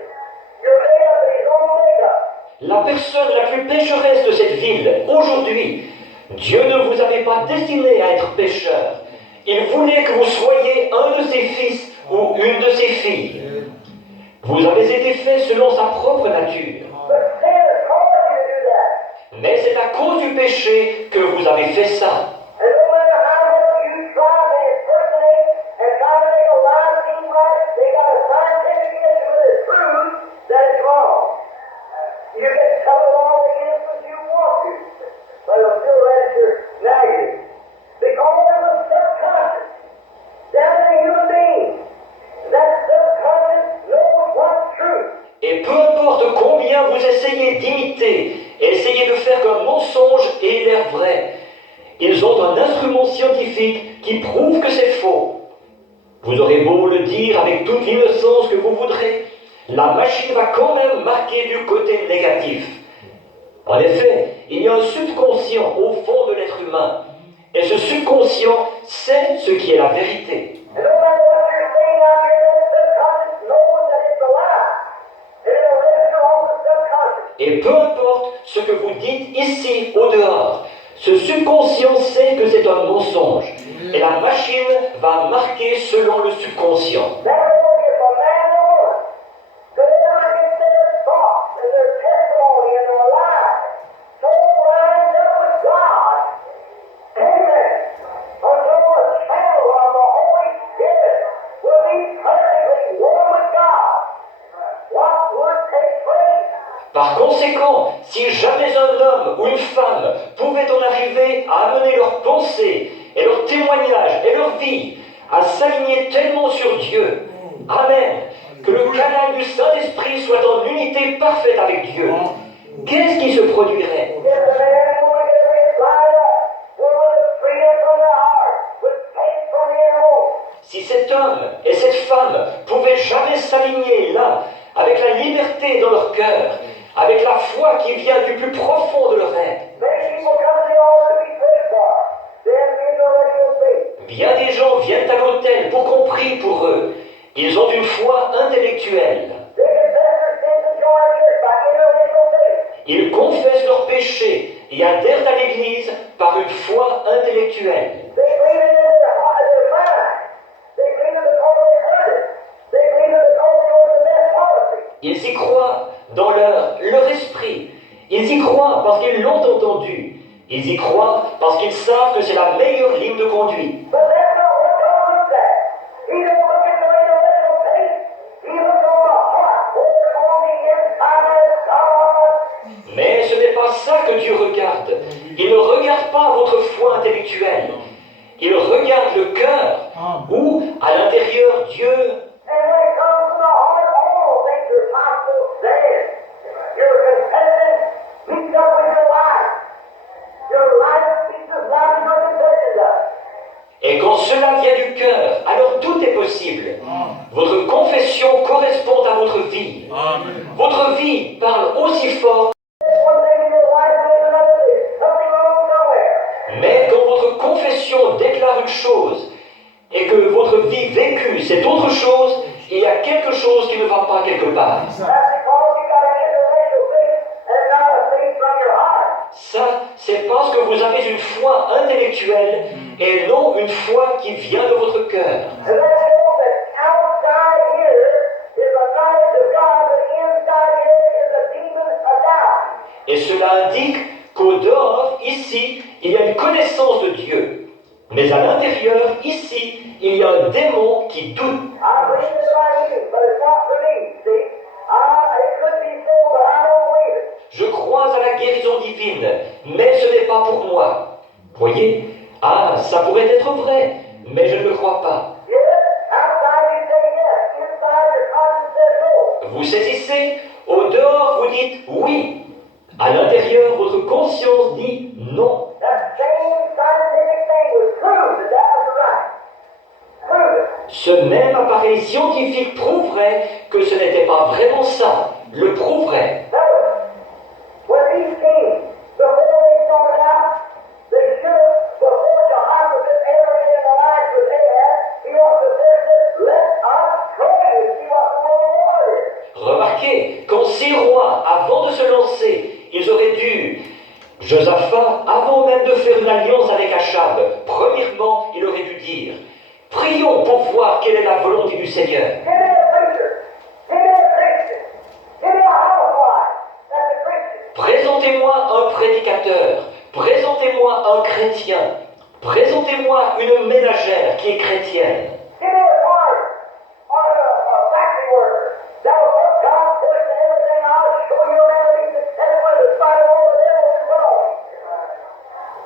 You're made up in His own makeup. La personne la plus pécheresse de cette ville, aujourd'hui, Dieu ne vous avait pas destiné à être pécheur. Il voulait que vous soyez un de ses fils ou une de ses filles. Vous avez été fait selon sa propre nature. But sin has caused you to do that. Mais c'est à cause du péché que vous avez fait ça. And no matter how much you try to impersonate and try to make a lie seem right, they got a scientific instrument that proves that it's wrong. You can tell it all the innocence you want to, but it'll still register negative. Because there's a subconscious down in a human being. That subconscious knows what's truth. Et peu importe combien vous essayez d'imiter, essayez de faire qu'un mensonge ait l'air vrai, ils ont un instrument scientifique qui prouve que c'est faux. Vous aurez beau le dire avec toute l'innocence que vous voudrez, la machine va quand même marquer du côté négatif. En effet, il y a un subconscient au fond de l'être humain, et ce subconscient sait ce qui est la vérité. And no matter what you're saying out here, that subconscious knows that it's a lie. And it'll register on the subconscious. Et peu importe ce que vous dites ici, au dehors, ce subconscient sait que c'est un mensonge. Et la machine va marquer selon le subconscient. Therefore, if a man or woman could ever get their thoughts and their testimony and their lives so lined up with God, amen, until the channel of the Holy Spirit will be perfectly one with God, what would take place? Par conséquent, si jamais un homme ou une femme pouvait en arriver à amener leurs pensées et leurs témoignages et leur vie à s'aligner tellement sur Dieu, Amen, que le canal du Saint-Esprit soit en unité parfaite avec Dieu, qu'est-ce qui se produirait? If the man and woman could get lined up, one with freedom from their heart, with faith from the innermost, Si cet homme et cette femme pouvaient jamais s'aligner là, avec la liberté dans leur cœur, avec la foi qui vient du plus profond de leur être, many people come to the altar to be prayed for, then intellectual faith. bien des gens viennent à l'autel pour qu'on prie pour eux. Ils ont une foi intellectuelle. They confess their sins and join church by intellectual faith. Ils confessent leurs péchés et adhèrent à l'Église par une foi intellectuelle. They believe it in their heart, their mind. They believe it because they heard it. They believe it because they know the best policy. Ils y croient dans leur esprit. Ils y croient parce qu'ils l'ont entendu. Ils y croient parce qu'ils savent que c'est la meilleure ligne de conduite. But that's not what God looks at. He don't look at the intellectual faith. He looks on the heart, what's on the inside of God. Mais ce n'est pas ça que Dieu regarde. Il ne regarde pas votre foi intellectuelle. Il regarde le cœur, où, à l'intérieur, Dieu. And when it comes from the heart, all things are possible then. Your confession meets up with your life. Your life speaks as loud as your confession does. Et quand cela vient du cœur, alors tout est possible. Votre confession correspond à votre vie. Votre vie parle aussi fort. One thing in your life means another thing. Something wrong somewhere. Mais quand votre confession déclare une chose et que votre vie vécue c'est autre chose, il y a quelque chose qui ne va pas quelque part. That's because you got an intellectual faith and not a faith from your heart. Ça, c'est parce que vous avez une foi intellectuelle et non une foi qui vient de votre cœur. And that shows that outside here is a knowledge of God, but inside here is a demon of doubt. Et cela indique qu'au dehors, ici, il y a une connaissance de Dieu. Mais à l'intérieur, ici, il y a un démon qui doute. I believe it's right here, but it's not for me. See, it could be so, but I don't believe it. Je crois à la guérison divine, mais ce n'est pas pour moi. Voyez? Ah, ça pourrait être vrai, mais je ne le crois pas. Yes, outside you say yes, inside your conscience says no. Vous saisissez? Au dehors, vous dites oui. À l'intérieur, votre conscience dit non. That same scientific thing was proved that that was right. Prove it. Ce même appareil scientifique prouverait que ce n'était pas vraiment ça. Le prouverait. Notice, when these kings, before they started out, they should, before Jehoshaphat ever made an alliance with Ahab, he ought to have said, let us pray and see what the will of the Lord is. Remarquez, quand ces rois, avant de se lancer, ils auraient dû, Josaphat, avant même de faire une alliance avec Achab, premièrement, il aurait dû dire, prions pour voir quelle est la volonté du Seigneur. Give me a preacher. Give me a Christian. Give me a housewife. That's a Christian. Présentez-moi un prédicateur, présentez-moi un chrétien, présentez-moi une ménagère qui est chrétienne. Give me a farmer or a factory worker. That'll put God first in everything. I'll show you a man who be successful in spite of all the devils who put on him.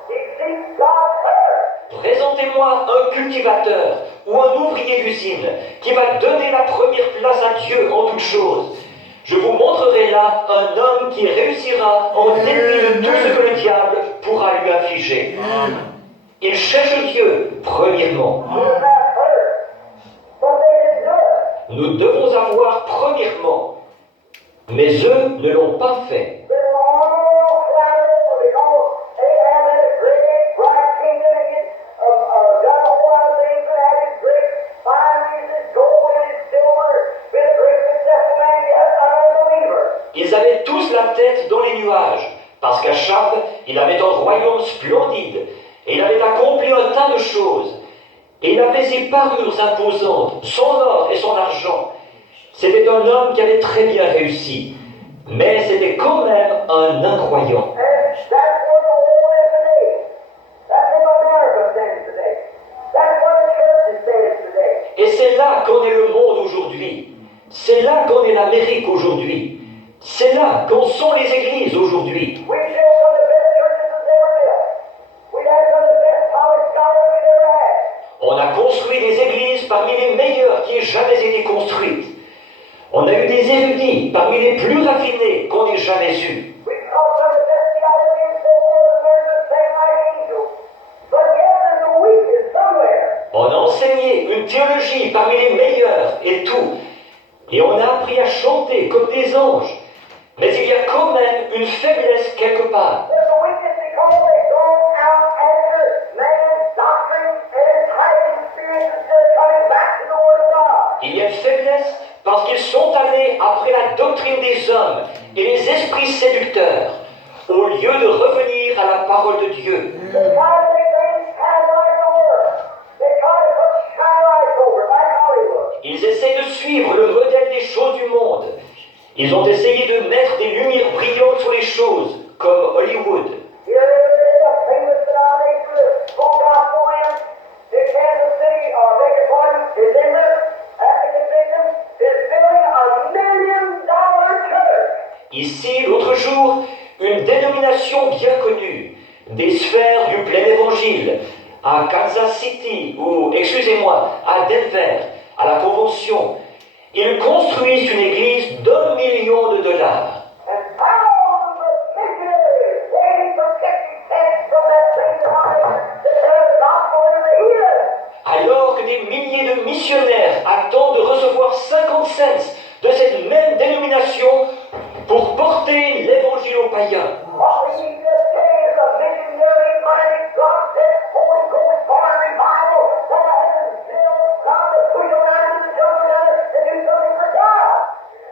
He seeks God first. Présentez-moi un cultivateur ou un ouvrier d'usine qui va donner la première place à Dieu en toutes choses. Je vous montrerai là un homme qui réussira en dépit de tout ce que le diable pourra lui infliger. Il cherche Dieu, premièrement. Do that first. But they didn't do it. Nous devons avoir premièrement. Mais eux ne l'ont pas fait. They were all clouded over because Ahab had a great bright kingdom and he done a whole lot of things and had his great fineries, his gold and his silver, been a great successful man, yes, I'm a believer. Ils avaient tous la tête dans les nuages, parce qu'Achab, il avait un royaume splendide, et il avait accompli un tas de choses, et il avait ses parures imposantes, son or et son argent. C'était un homme qui avait très bien réussi, mais c'était quand même un incroyant. And that's where the world is today. That's what America stands today. That's where the church stands today. Et c'est là qu'en est le monde aujourd'hui. C'est là qu'en est l'Amérique aujourd'hui. C'est là qu'en sont les églises aujourd'hui. We built some of the best churches that's ever built. We had some of the best college scholars we've ever had. On a construit des églises parmi les meilleures qui aient jamais été construites. On a eu des érudits parmi les plus raffinés qu'on ait jamais eus. We taught some of the best theology and so forth and learned to sing like angels. But yet there's a weakness somewhere. On a enseigné une théologie parmi les meilleures et tout. Et on a appris à chanter comme des anges. Mais il y a quand même une faiblesse quelque part. There's a weakness because they go out after man's doctrine and entire experience instead of coming back to the Word of God. Il y a une faiblesse parce qu'ils sont allés après la doctrine des hommes et les esprits séducteurs, au lieu de revenir à la parole de Dieu. They try to make things shine like the world. They try to put shine lights over it like Hollywood. Ils essayent de suivre le modèle des choses du monde. Ils ont essayé de mettre des lumières brillantes sur les choses, comme Hollywood. Here is a famous denomination with full gospel in Kansas City, or beg your pardon, in Denver, after conviction, is building a $1 million church. Ici, l'autre jour, une dénomination bien connue, des sphères du plein évangile, à Kansas City, ou, excusez-moi, à Denver, à la convention, ils construisent une église d'$1 million. And thousands of missionaries waiting for 50 cents from that same denomination to share the gospel with the heathen. Alors que des milliers de missionnaires attendent de recevoir 50 cents de cette même dénomination pour porter l'évangile aux païens. What we need today is a missionary-minded, God-sent, Holy Ghost-born revival that has filled God to push around into the jungle center and do something for God.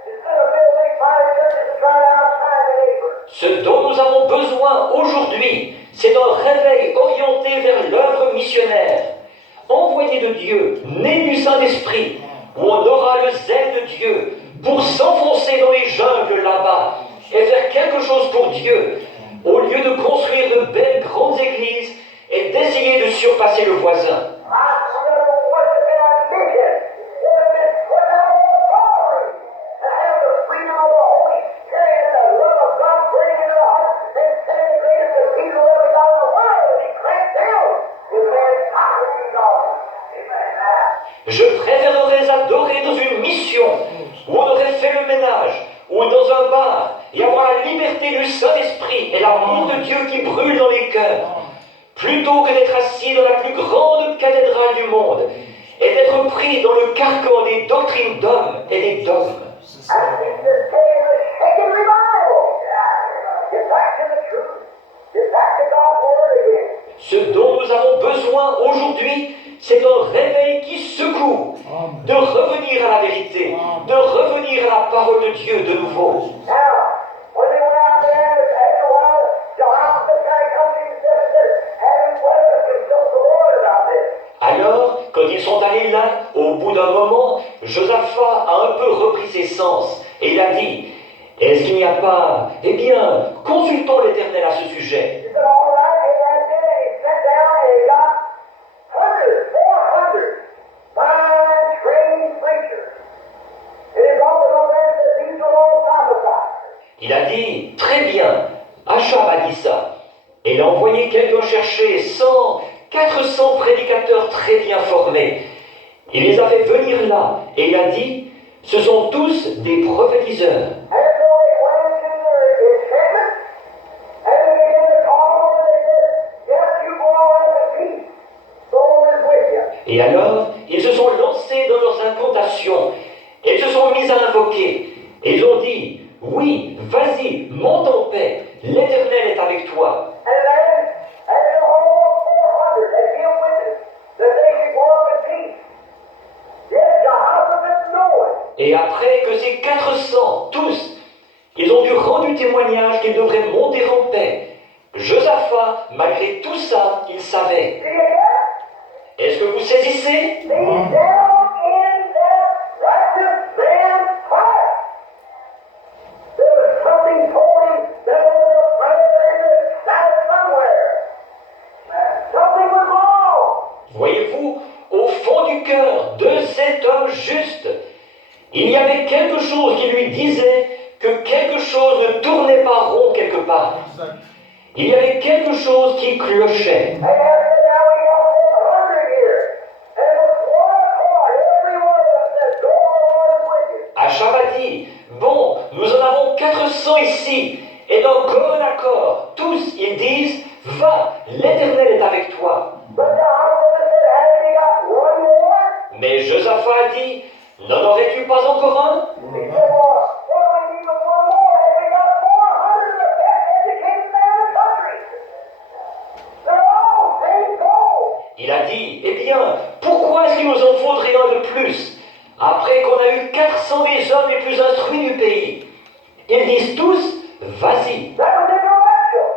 Instead of building big fire churches and trying to outshine the neighbors. Ce dont nous avons besoin aujourd'hui, c'est d'un réveil orienté vers l'œuvre missionnaire, envoyé de Dieu, né du Saint-Esprit, où on aura le zèle de Dieu pour s'enfoncer dans les jungles là-bas et faire quelque chose pour Dieu, au lieu de construire de belles grandes églises et d'essayer de surpasser le voisin. Je préférerais adorer dans une mission où on aurait fait le ménage, ou dans un bar, et avoir la liberté du Saint-Esprit et l'amour de Dieu qui brûle dans les cœurs, plutôt que d'être assis dans la plus grande cathédrale du monde et d'être pris dans le carcan des doctrines d'hommes et des dogmes. Ce dont nous avons besoin aujourd'hui, c'est un réveil qui secoue, de revenir à la vérité, de revenir à la parole de Dieu de nouveau. Alors, quand ils sont allés là, au bout d'un moment, Josaphat a un peu repris ses sens et il a dit, est-ce qu'il n'y a pas, eh bien, consultons l'Éternel à ce sujet. Il a dit, très bien, Achab a dit ça. Et il a envoyé quelqu'un chercher 400 prédicateurs très bien formés. Il les a fait venir là et il a dit, ce sont tous des prophétiseurs. Et alors, ils se sont lancés dans leurs incantations et ils se sont mis à invoquer. Et ils ont dit, oui, vas-y, monte en paix, l'Éternel est avec toi. Et après que ces 400, tous, ils ont dû rendre du témoignage qu'ils devraient monter en paix, Josaphat, malgré tout ça, il savait. Est-ce que vous saisissez? Voyez-vous, au fond du cœur de cet homme juste, il y avait quelque chose qui lui disait que quelque chose ne tournait pas rond quelque part. Il y avait quelque chose qui clochait. Achab a sont ici et d'un commun accord, tous ils disent, va, l'Éternel est avec toi. But Jehoshaphat said, have you got one more? Mais Josaphat a dit, n'en aurais-tu pas encore un? He said, well, we need one more. Have we got 400 of the best educated men in the country? They're all same goal. Il a dit, eh bien, pourquoi est-ce qu'il nous en faudrait un de plus, après qu'on a eu 400 des hommes les plus instruits du pays? Ils disent tous, vas-y. That was intellectual.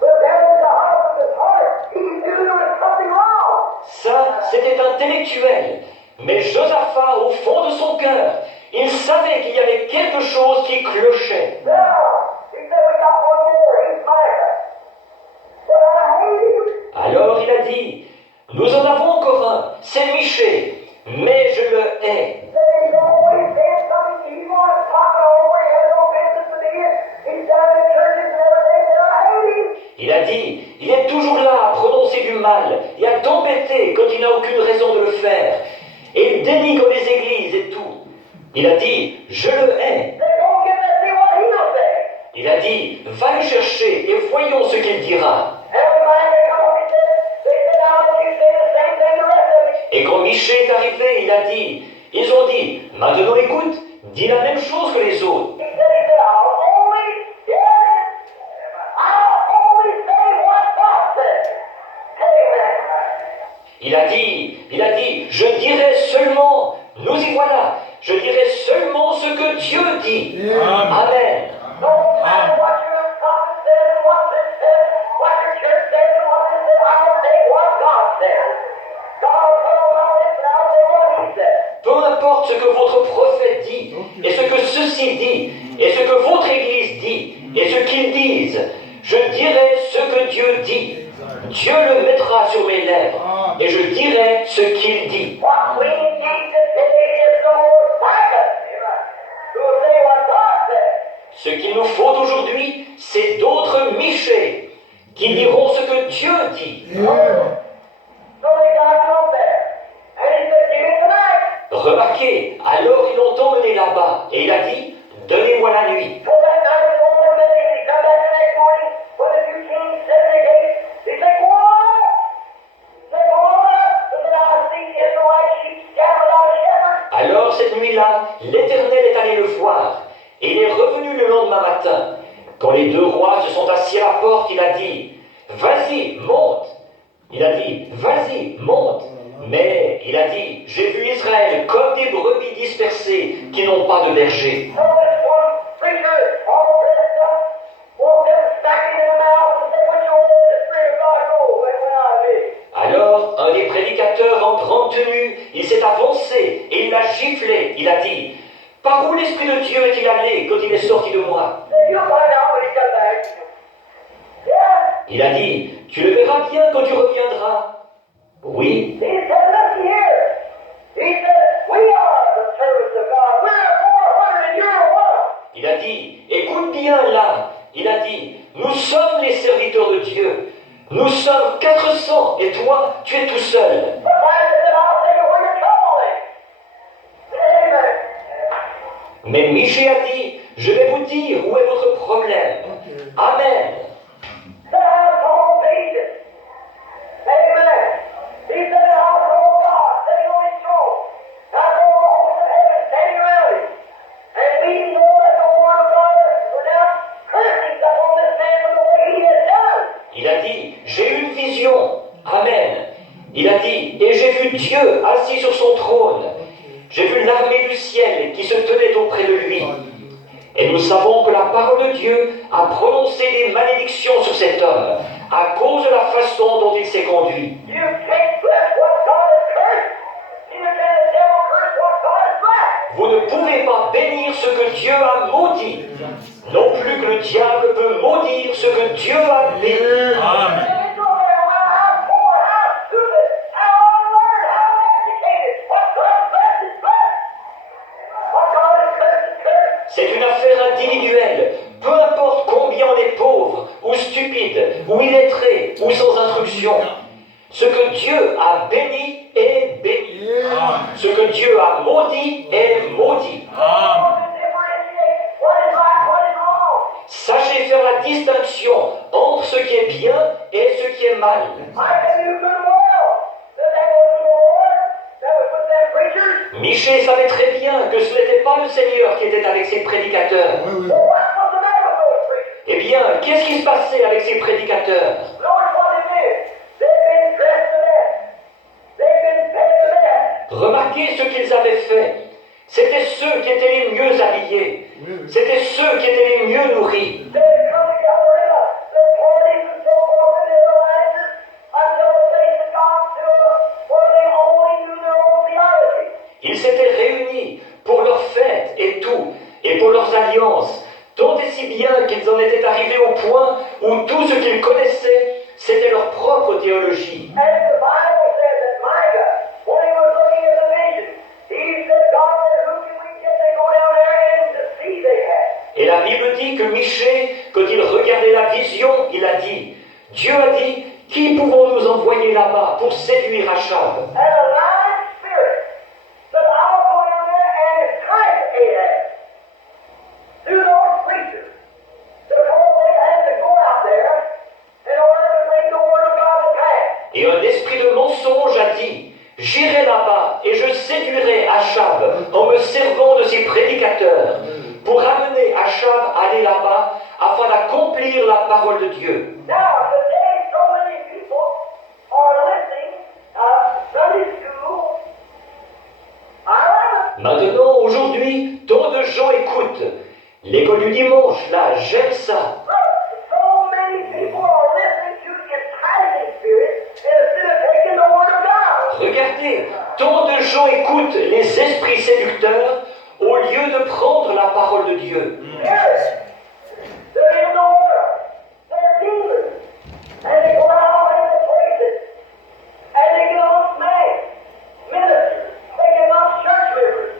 But then in Jehoshaphat's heart, he knew there was something wrong. Ça, c'était intellectuel. Mais Josaphat, au fond de son cœur, il savait qu'il y avait quelque chose qui clochait. Now, he said, we got one more. He's Micah. But I hate him. Alors il a dit, nous en avons encore un, c'est Michée, mais je le hais. He said he's always saying something. He's always talking over. He has no business with it. He's down in churches and everything. And I hate him. Il a dit, il est toujours là à prononcer du mal et à t'embêter quand il n'a aucune raison de le faire. Et il dénigre les églises et tout. Il a dit, je le hais. Then go get that, see what he'll say. Il a dit, va le chercher et voyons ce qu'il dira. And when Micah come up, he said, they said, now don't you say the same thing the rest of it. Et quand Michée est arrivé, il a dit, ils ont dit, maintenant écoute, dis la même chose que les autres. He said, I'll only, I'll only say what God says. Amen. Il a dit, je dirai seulement, nous y voilà, je dirai seulement ce que Dieu dit. Amen. No matter what your prophet says and what this says, what your church says and what this says, I'll say what God says. God will tell about this and I'll say what he says. Peu importe ce que votre prophète dit, et ce que ceci dit, et ce que votre Église dit, et ce qu'ils disent, je dirai ce que Dieu dit. Dieu le mettra sur mes lèvres, et je dirai ce qu'il dit. What we need today is the more Micah who will say what God says. Ce qu'il nous faut aujourd'hui, c'est d'autres Michée qui diront ce que Dieu dit. So they got him up there. And he said, give me tonight. Remarquez, alors ils l'ont emmené là-bas, et il a dit, donnez-moi la nuit. So that night was over with, and he come back the next morning when the two kings set the gate. He said, go on. He said, go on. He said, I see Israelite sheep scattered without a shepherd. Alors cette nuit-là, l'Éternel est allé le voir, et il est revenu le lendemain matin. Quand les deux rois se sont assis à la porte, il a dit, vas-y, monte. Il a dit, vas-y, monte. Mais il a dit, j'ai vu Israël comme des brebis dispersées qui n'ont pas de berger. So this one preacher, all dressed up, walked up, smacked him in the mouth, and said, which way did the Spirit of God go? And went out of me. Alors, un des prédicateurs en grande tenue, il s'est avancé et il l'a giflé. Il a dit, par où l'Esprit de Dieu est-il allé quand il est sorti de moi? You'll find out when he comes back. Yeah. Il a dit, tu le verras bien quand tu reviendras. Oui. He said, listen here. He said, we are the service of God. We're 400 and you're one. Il a dit, écoute bien là. Il a dit, nous sommes les serviteurs de Dieu. Nous sommes 400 et toi, tu es tout seul. But Micah said, I'll tell you where your trouble is. Amen. Mais Michée a dit, je vais vous dire où est votre problème. Amen. The household basis. Amen. He said the household of God sitting on his throne. Not all the hosts of heaven standing around him. And we know that the word of God was out cursing upon this man for the way he had done. Il a dit, j'ai eu une vision. Amen. Il a dit, et j'ai vu Dieu assis sur son trône. J'ai vu l'armée du ciel qui se tenait auprès de lui. Et nous savons que la parole de Dieu a prononcé des malédictions sur cet homme à cause de la façon dont il s'est conduit. You can't bless what God has cursed. Neither can the devil curse what God has blessed. Vous ne pouvez pas bénir ce que Dieu a maudit, non plus que le diable peut maudire ce que Dieu a béni. And it's over there, well, how poor, how stupid, how unlearned, how uneducated. What God blessed is blessed. What God has cursed is cursed. C'est une affaire individuelle. Peu importe combien on est pauvre, ou stupide, ou illettré, ou sans instruction. Ce que Dieu a béni est béni. Ce que Dieu a maudit est maudit. Differentiate what is right, what is distinction entre ce qui est bien et ce qui est mal. I knew good and well that that wasn't the Lord that was with them preachers. Michée savait très bien que ce n'était pas le Seigneur qui était avec ses prédicateurs. Oui, oui. Well, what's the matter with those preachers? Eh bien, qu'est-ce qui se passait avec ces prédicateurs? Notice what they did. They've been dressed to death. They've been fed to death. Remarquez ce qu'ils avaient fait. C'était ceux qui étaient les mieux habillés. C'était ceux qui étaient les mieux nourris. They'd come together in the parties and so forth in their alliances until the place had got to where they only knew their own theology. Ils s'étaient réunis pour leurs fêtes et tout, et pour leurs alliances, tant et si bien qu'ils en étaient arrivés au point où tout ce qu'ils connaissaient, c'était leur propre théologie. And the Bible said that Micah, when he was looking at the vision, he said, God said, who can we get to go down there and to see they had? Et la Bible dit que Michée, quand il regardait la vision, il a dit, Dieu a dit, qui pouvons-nous envoyer là-bas pour séduire Achab? And a lying spirit said, I'll go down there and entice Ahab through those preachers. Because they had to go out there in order to bring the word of God to pass. Et un esprit de mensonge a dit, j'irai là-bas et je séduirai Achab en me servant de ses prédicateurs pour amener Achab à aller là-bas afin d'accomplir la parole de Dieu. Now, today, so many people are listening Sunday school. I love it. Maintenant, aujourd'hui, tant de gens écoutent. L'école du dimanche, là, j'aime ça. Look, so many people are listening to the enticing spirit instead of taking the word of God. Regardez, tant de gens écoutent les esprits séducteurs au lieu de prendre la parole de Dieu. Yes. They're in the world. They're demons. And they go out into places. And they get amongst men, ministers. They get amongst church members.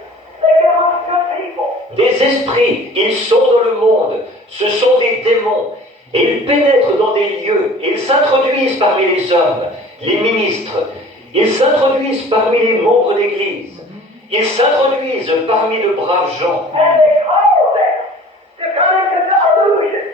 They get amongst good people. Des esprits, ils sont dans le monde, ce sont des démons, et ils pénètrent dans des lieux, et ils s'introduisent parmi les hommes, les ministres, ils s'introduisent parmi les membres d'église, ils s'introduisent parmi de braves gens. And they call them to come into the illusion.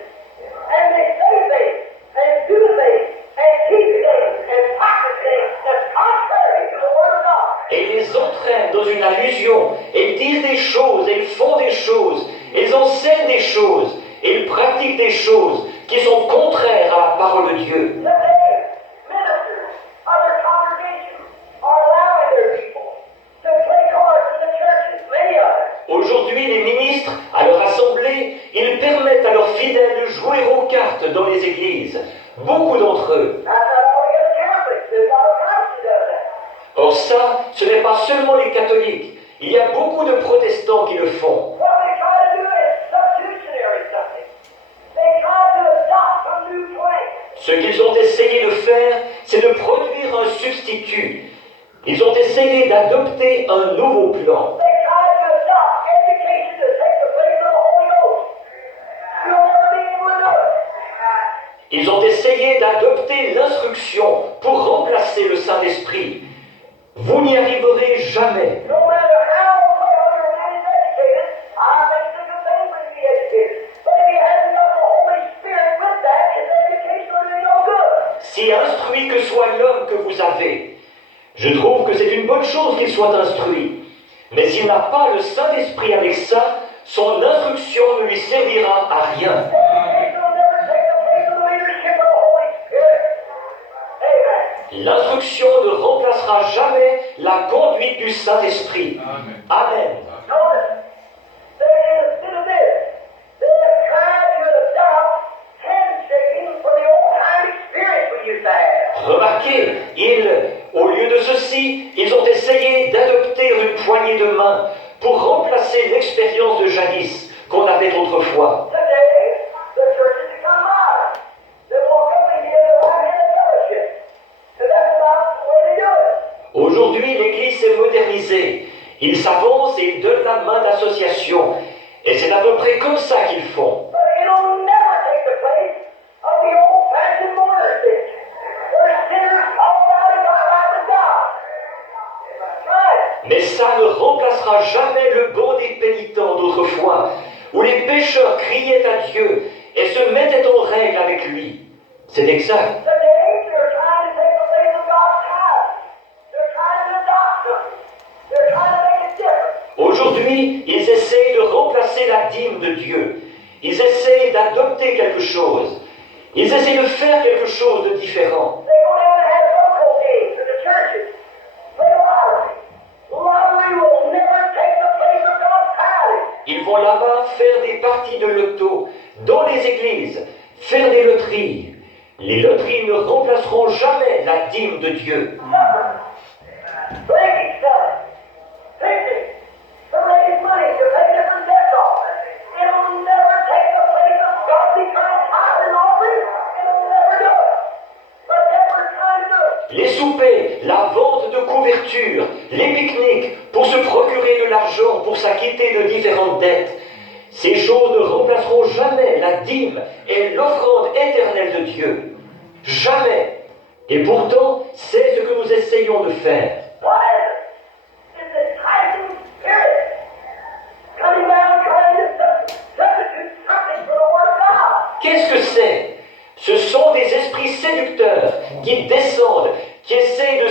And they say things and do things and teach things and practice things that's contrary to the word of God. Et ils les entraînent dans une allusion, et ils disent des choses, et ils font des choses, et ils enseignent des choses, et ils pratiquent des choses qui sont contraires à la parole de Dieu. Today, ministers, other congregations are allowing their people to play cards in the churches, many of them. Aujourd'hui, les ministres, à leur assemblée, ils permettent à leurs fidèles de jouer aux cartes dans les églises. Beaucoup d'entre eux. That's not only against Catholics, there's other countries that does that. Or ça, ce n'est pas seulement les catholiques. Il y a beaucoup de protestants qui le font. What they try to do is substitutionary something. They try to adopt a new plan. Ce qu'ils ont essayé de faire, c'est de produire un substitut. Ils ont essayé d'adopter un nouveau plan. They try to adopt education to take the place of the Holy Ghost. You'll never be able to do it. Ils ont essayé d'adopter l'instruction pour remplacer le Saint-Esprit. Vous n'y arriverez jamais. No matter how well your man is educated, I think it's a good thing for him to be educated. But if he hasn't got the Holy Spirit with that, his education will do no good. Si instruit que soit l'homme que vous avez, je trouve que c'est une bonne chose qu'il soit instruit. Mais s'il n'a pas le Saint-Esprit avec ça, son instruction ne lui servira à rien. Education will never take the place of the leadership of the Holy Spirit. Amen. L'instruction ne remplacera jamais la conduite du Saint-Esprit. Amen. Notice, they instead of this, they have tried to adopt handshaking for the old-time experience we used to have. Remarquez, au lieu de ceci, ils ont essayé d'adopter une poignée de main pour remplacer l'expérience de jadis qu'on avait autrefois. Today, the church has become modern. They walk up and give the right-handed fellowship. And that's not the way they do it. Aujourd'hui, l'Église s'est modernisée. Ils s'avancent et ils donnent la main d'association. Et c'est à peu près comme ça qu'ils font. But it'll never take the place of the old-fashioned monastic, where sinners call out and cry out to God. Right. Mais ça ne remplacera jamais le banc des pénitents d'autrefois, où les pécheurs criaient à Dieu et se mettaient en règle avec lui. C'est exact. Today, they're trying to take the place of God's tithe. They're trying to adopt something. They're trying to make it different. Aujourd'hui, ils essayent de remplacer la dîme de Dieu. Ils essayent d'adopter quelque chose. Ils essayent de faire quelque chose de différent. They go down and have local games in the churches. Play lottery. Lottery will never take the place of God's tithing. Ils vont là-bas faire des parties de loto dans les églises, faire des loteries. Les loteries ne remplaceront jamais la dîme de Dieu. Breaking stuff. Fixing. To raise money to pay different debts off. It'll never take the place of God's eternal tithe and offering. It'll never do it. But yet we're trying to do it. Les soupers, la vente de couvertures, les pique-niques pour se procurer de l'argent, pour s'acquitter de différentes dettes. Ces choses ne remplaceront jamais la dîme et l'offrande éternelle de Dieu. Jamais. Et pourtant, c'est ce que nous essayons de faire. What is it? It's the tithing spirit coming down trying to substitute something for the Word of God. Qu'est-ce que c'est? Ce sont des esprits séducteurs qui descendent, qui essayent de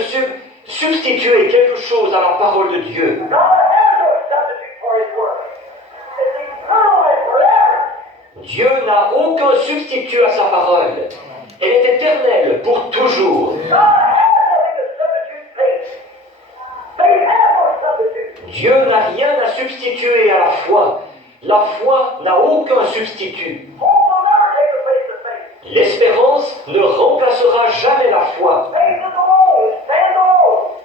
substituer quelque chose à la parole de Dieu. God has no substitute for His Word. It's eternal and forever. Dieu n'a aucun substitut à sa parole. Elle est éternelle pour toujours. God has nothing to substitute faith. Faith has no substitute. Dieu n'a rien à substituer à la foi. La foi n'a aucun substitut. Hope will never take the place of faith. L'espérance ne remplacera jamais la foi. Faith is alone, stand alone.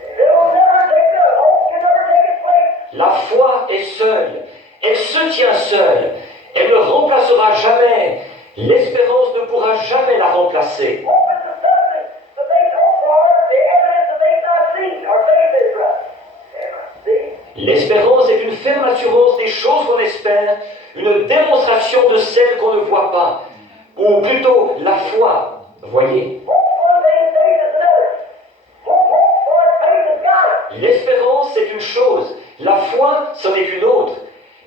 It will never take the hope can never take its place. La foi est seule. Elle se tient seule. Elle ne remplacera jamais. L'espérance ne pourra jamais la remplacer. Hope is the substance, the things hoped for, the evidence of things not seen. Our faith is right. See? L'espérance est une ferme assurance des choses qu'on espère, une démonstration de celles qu'on ne voit pas. Ou plutôt, la foi. Voyez? Hope one thing, faith is another. Hope for it, faith has got it. L'espérance, c'est une chose. La foi, c'en est une autre.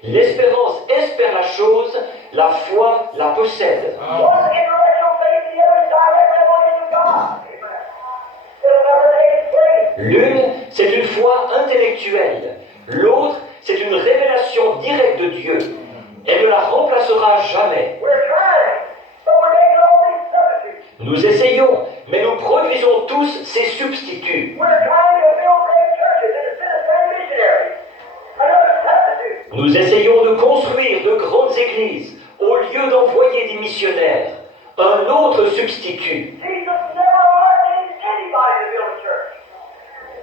L'espérance espère la chose, la foi la possède. One's intellectual faith, the other is direct revelation of God. It'll never take its place. L'une, c'est une foi intellectuelle. L'autre, c'est une révélation directe de Dieu. Elle ne la remplacera jamais. We're trying, but we're making all these substitutes. Nous essayons, mais nous produisons tous ces substituts. We're trying to build great churches instead of sending missionaries. Another substitute. Nous essayons de construire de grandes églises au lieu d'envoyer des missionnaires. Un autre substitut. Jesus never ordained anybody to build a church.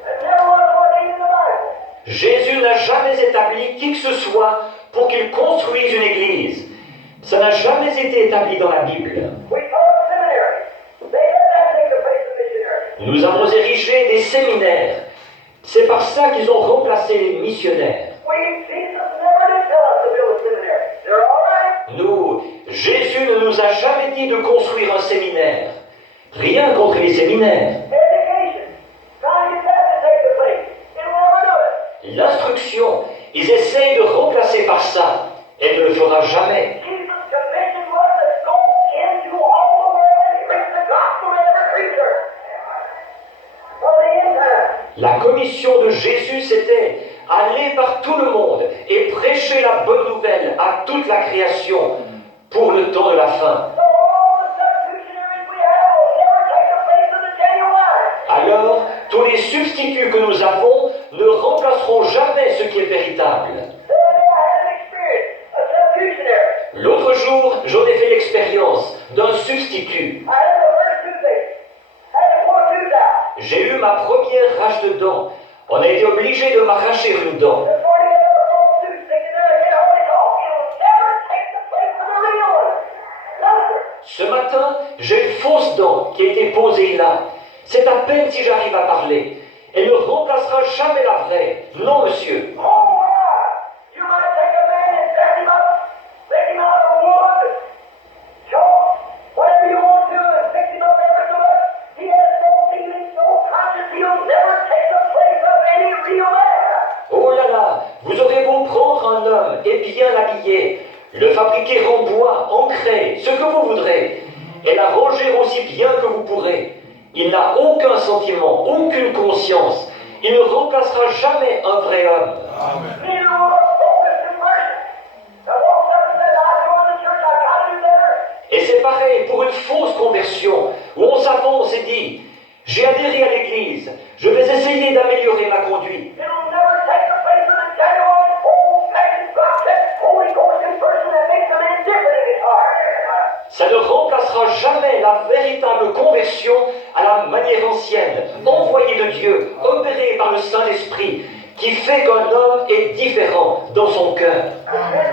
It never was ordained in the Bible. Jésus n'a jamais établi qui que ce soit pour qu'il construise une église. Ça n'a jamais été établi dans la Bible. We taught seminaries. They let that take the place of missionaries. Nous avons érigé des séminaires. C'est par ça qu'ils ont remplacé les missionnaires. Jesus never did tell us to build a seminary. They're all right. Nous, Jésus ne nous a jamais dit de construire un séminaire. Rien contre les séminaires. Education. Trying to get that to take the place. It'll never do it. L'instruction, ils essayent de remplacer par ça. Elle ne le fera jamais. Jesus' commission was to go into all the world and preach the gospel to every creature. For the end time. La commission de Jésus, c'était aller par tout le monde et prêcher la bonne nouvelle à toute la création pour le temps de la fin. So all the substitutionaries we have will never take the place of the genuine. Alors, tous les substituts que nous avons ne remplaceront jamais ce qui est véritable. The other day I had an experience, a substitutionary. L'autre jour, j'en ai fait l'expérience d'un substitut. I had the first toothache. I had to pull a tooth out. J'ai eu ma première rage de dents. On a été obligé de m'arracher une dent. This morning I had a false tooth sticking there and I holy call. It'll never take the place of the real one. No, sir. Ce matin, j'ai une fausse dent qui a été posée là. C'est à peine si j'arrive à parler. Elle ne remplacera jamais la vraie. Non, monsieur. Oh, my. You might take a man and dress him up, make him out of wood, choke, whatever you want to, and fix him up ever so much. He has no feeling, no conscience. He'll never take the place of any real man. Oh là là, vous aurez beau prendre un homme et bien l'habiller, le fabriquer en bois, en craie, ce que vous voudrez, et l'arranger aussi bien que vous pourrez. Il n'a aucun sentiment, aucune conscience. Il ne remplacera jamais un vrai homme. Neither will a focused conversion that walks up and says, I joined the church, I've got to do better. Et c'est pareil pour une fausse conversion, où on s'avance et dit « J'ai adhéré à l'Église, je vais essayer d'améliorer ma conduite. It'll never take the place of the genuine, old-fashioned, God-sent, Holy Ghost conversion that makes a man different in his heart. » Ça ne remplacera jamais la véritable conversion à la manière ancienne, envoyée de Dieu, opérée par le Saint-Esprit, qui fait qu'un homme est différent dans son cœur. Can't do it.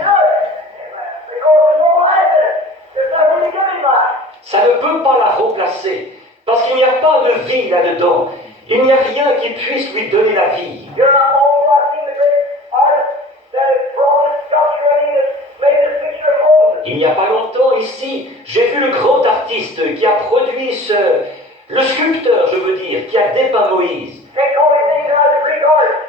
Because there's no life in it. There's nothing to give him life. Ça ne peut pas la remplacer, parce qu'il n'y a pas de vie là-dedans. Il n'y a rien qui puisse lui donner la vie. You're not long ago, I've seen the great artist that has brought this sculpture and he has made this picture of Moses. Il n'y a pas longtemps ici, j'ai vu le grand artiste qui a produit le sculpteur, je veux dire, qui a dépeint Moïse. Can't call his name now, the Greek artist.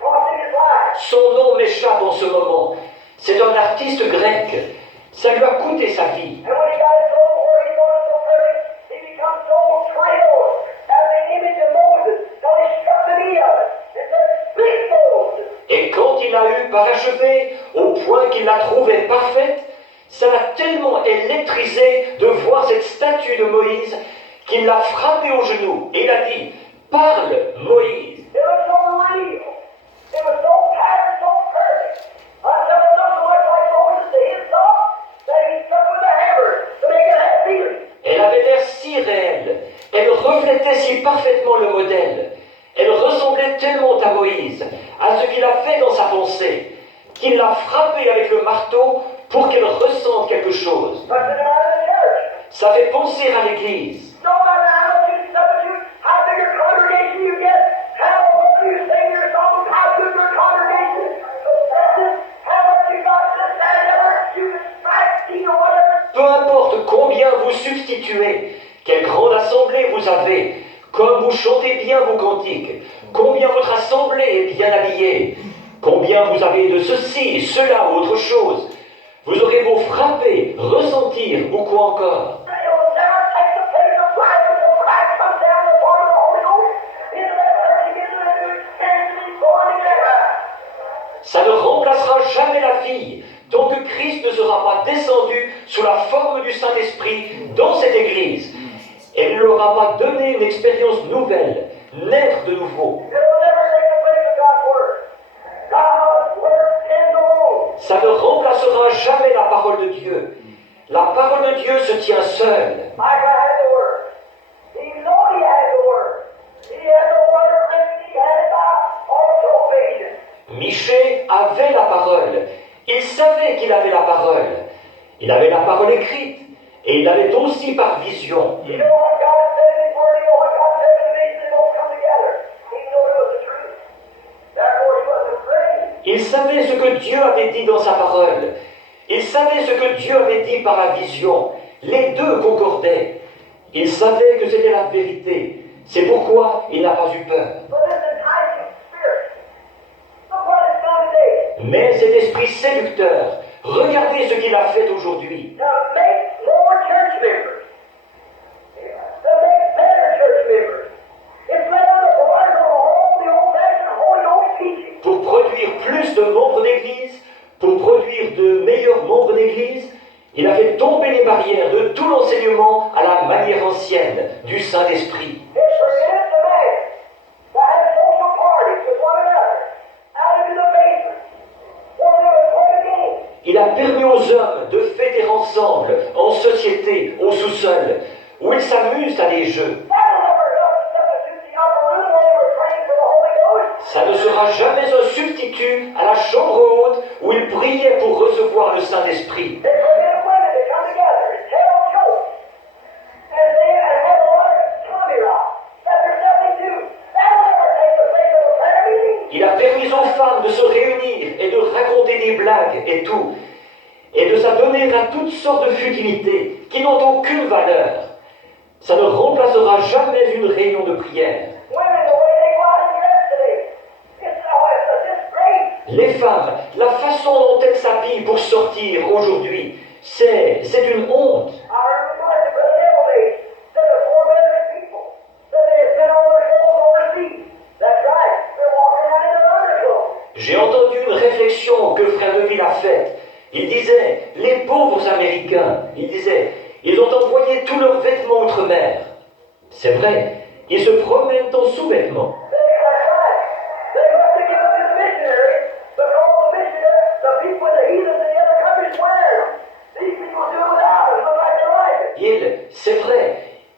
Costing his life. Son nom m'échappe en ce moment. C'est un artiste grec. Ça lui a coûté sa vie. And when he got it so where he thought it so perfect, he becomes so thrilled at the image of Moses, so he struck the knee of it and said, Speak, Moses. Et quand il a eu parachevé, au point qu'il la trouvait parfaite, ça l'a tellement électrisé de voir cette statue de Moïse qu'il l'a frappé au genou et il a dit « Parle, Moïse !» It was so real. It was so patterned, so perfect. Until it looked so much like Moses to his thought that he struck with a hammer to make it have feeling. Elle avait l'air si réelle, elle reflétait si parfaitement le modèle, elle ressemblait tellement à Moïse, à ce qu'il a fait dans sa pensée, qu'il l'a frappée avec le marteau pour qu'elle ressente quelque chose. But then out of the church, Ça fait penser à l'Église. no matter how much you substitute, how big your congregation you get, how well you sing your songs, how good your congregation confesses, how much you got this, that, and the other, you can strike, or whatever. Peu importe combien vous substituez, quelle grande assemblée vous avez, comme vous chantez bien vos cantiques, combien votre assemblée est bien habillée, combien vous avez de ceci, cela ou autre chose, vous aurez beau frapper, ressentir ou quoi encore. It will never take the place of life until Christ comes down in the form of the Holy Ghost into that church and gives them a new experience and he's born again. Ça ne remplacera jamais la vie tant que Christ ne sera pas descendu sous la forme du Saint-Esprit dans cette Église. Elle ne leur a pas donné une expérience nouvelle, naître de nouveau. It will never take the place of God's Word. God's Word stands alone. Ça ne remplacera jamais la parole de Dieu. La parole de Dieu se tient seule. Micah had the Word. He knew he had the Word. He had the Word written. He had it by also vision. Michée avait la parole. Il savait qu'il avait la parole. Il avait la parole écrite. Et il l'avait aussi par vision. You know what God said in His Word. You know what God said in the vision. They both come together. He knew it was the truth. Therefore, he wasn't afraid. Il savait ce que Dieu avait dit dans sa parole. Il savait ce que Dieu avait dit par la vision. Les deux concordaient. Il savait que c'était la vérité. C'est pourquoi il n'a pas eu peur. But this enticing spirit, look what it's done today. Mais cet esprit séducteur, regardez ce qu'il a fait aujourd'hui. To make more church members. To make better church members. It's led on the provider of all the old-fashioned Holy Ghost teaching. Pour produire plus de membres d'église, pour produire de meilleurs membres d'église, il a fait tomber les barrières de tout l'enseignement à la manière ancienne du Saint-Esprit. It permits the man to have social parties with one another out into the basement or they would play a game. Il a permis aux hommes de fêter ensemble, en société, au sous-sol, où ils s'amusent à des jeux. That'll never help substitute the upper room where they were praying for the Holy Ghost. Ça ne sera jamais un substitut à la chambre haute où ils priaient pour recevoir le Saint-Esprit. It permitted women to come together and tell jokes and they have a lot of Tommy rock that there's nothing to. That'll never take the place of a prayer meeting. Il a permis aux femmes de se réunir et de raconter des blagues et tout, et de s'adonner à toutes sortes de futilités qui n'ont aucune valeur. Ça ne remplacera jamais une réunion de prière. Women, the way they go out and dress today, it's a disgrace. Les femmes, la façon dont elles s'habillent pour sortir aujourd'hui, c'est une honte. I heard remark that Brother Devil said the four million people said they had been on their clothes overseas. That's right, they're walking around in their underclothes. J'ai entendu une réflexion que Frère Deville a faite. Il disait, les pauvres Américains, il disait, ils ont envoyé tous leurs vêtements outre-mer. C'est vrai, ils se promènent en sous-vêtements. That's right. They must have given to the missionaries because the missionaries, the people in the heathens in the other countries wear them. These people do it without it, look like they like it. C'est vrai,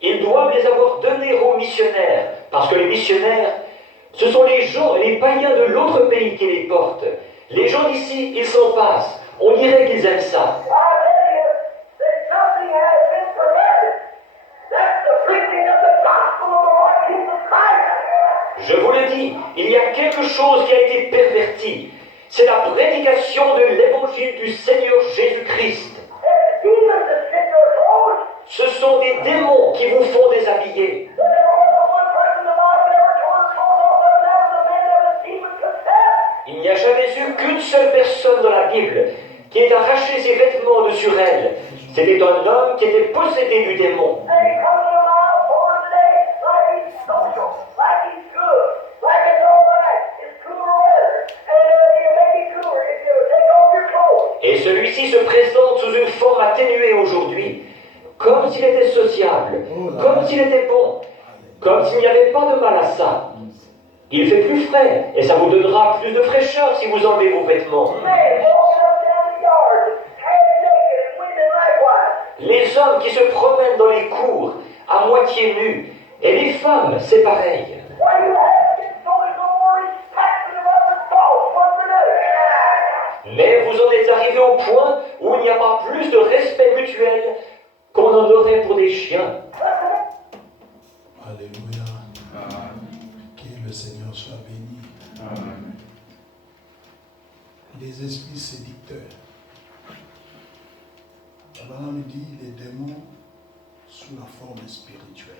ils doivent les avoir donnés aux missionnaires, parce que les missionnaires, ce sont les gens, les païens de l'autre pays qui les portent. Les gens d'ici, ils s'en passent. On dirait qu'ils aiment ça. I tell you that something has been perverted. That's the preaching of the gospel of the Lord Jesus Christ. Je vous le dis, il y a quelque chose qui a été perverti. C'est la prédication de l'évangile du Seigneur Jésus-Christ. It's demons that fit their clothes. Ce sont des démons qui vous font déshabiller. There was one person in the Bible that ever tore his clothes off, and that was a man that was demon possessed. Il n'y a jamais eu qu'une seule personne dans la Bible qui ait arraché ses vêtements de sur elle. C'était un homme qui était possédé du démon. And he comes to the mile forward today like he's social, like he's good, like it's all right. It's cooler weather. And you make it cooler if you take off your clothes. Et celui-ci se présente sous une forme atténuée aujourd'hui, comme s'il était sociable, comme s'il était bon, comme s'il n'y avait pas de mal à ça. Il fait plus frais, et ça vous donnera plus de fraîcheur si vous enlevez vos vêtements. Men walking up and down the yard, half naked, and women likewise. Les hommes qui se promènent dans les cours, à moitié nus, et les femmes, c'est pareil. Why you have to get so there's no more respect for the other dogs, one for another. Mais vous en êtes arrivé au point où il n'y a pas plus de respect mutuel qu'on en aurait pour des chiens. Alléluia. Que le Seigneur soit béni. Les esprits séducteurs. Abraham me dit les démons sous la forme spirituelle.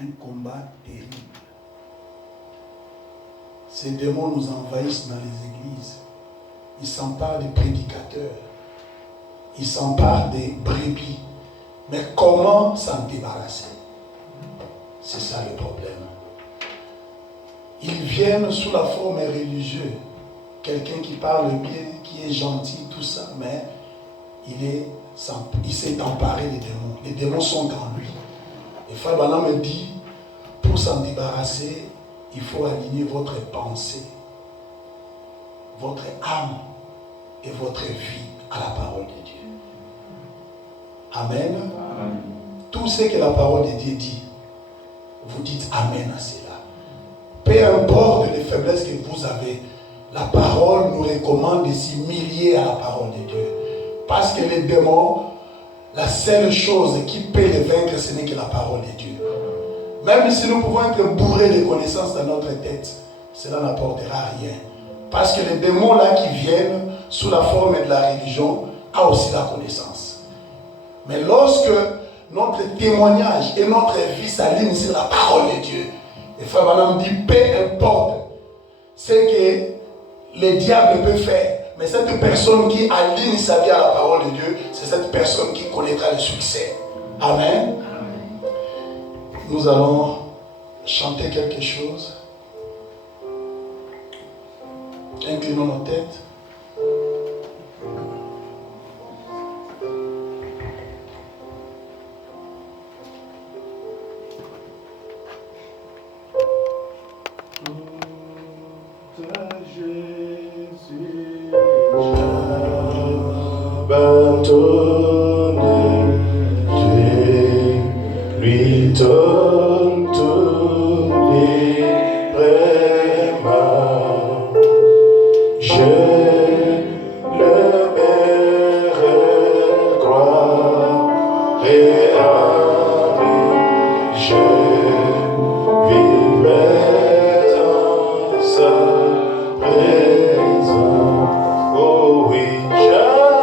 Un combat terrible. Ces démons nous envahissent dans les églises. Ils s'emparent des prédicateurs. Ils s'emparent des brebis. Mais comment s'en débarrasser? C'est ça le problème. Ils viennent sous la forme religieuse. Quelqu'un qui parle bien, qui est gentil, tout ça, mais il s'est emparé des démons. Les démons sont en lui. Et Frère Branham me dit, pour s'en débarrasser, il faut aligner votre pensée, votre âme et votre vie à la parole de Dieu. Amen. Tout ce que la parole de Dieu dit, vous dites Amen à cela. Peu importe les faiblesses que vous avez, la parole nous recommande de s'humilier à la parole de Dieu. Parce que les démons, la seule chose qui peut les vaincre, ce n'est que la parole de Dieu. Même si nous pouvons être bourrés de connaissances dans notre tête, cela n'apportera rien. Parce que les démons là qui viennent sous la forme de la religion ont aussi la connaissance. Mais lorsque notre témoignage et notre vie s'alignent sur la parole de Dieu, et Frère Branham dit, peu importe ce que le diable peut faire, mais cette personne qui aligne sa vie à la parole de Dieu, c'est cette personne qui connaîtra le succès. Amen. Nous allons chanter quelque chose. Inclinons nos têtes. Lui donne tous les vraiment. Je le croirai à lui. Je vivrai dans sa présence. Oh oui, j'abandonne.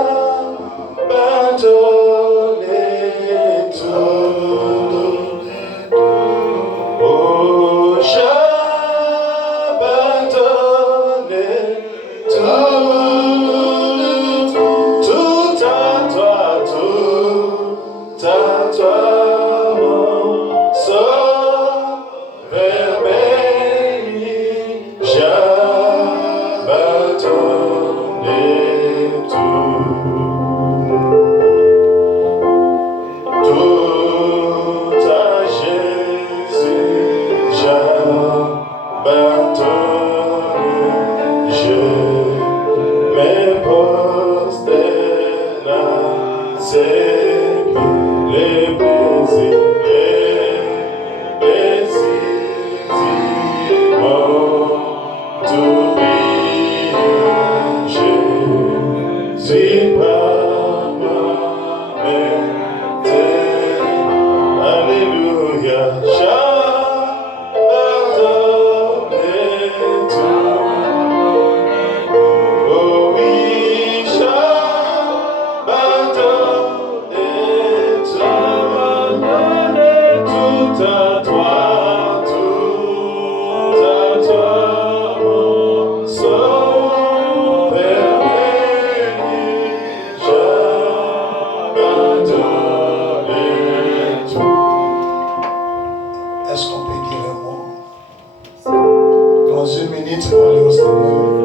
minutes pour aller au Seigneur.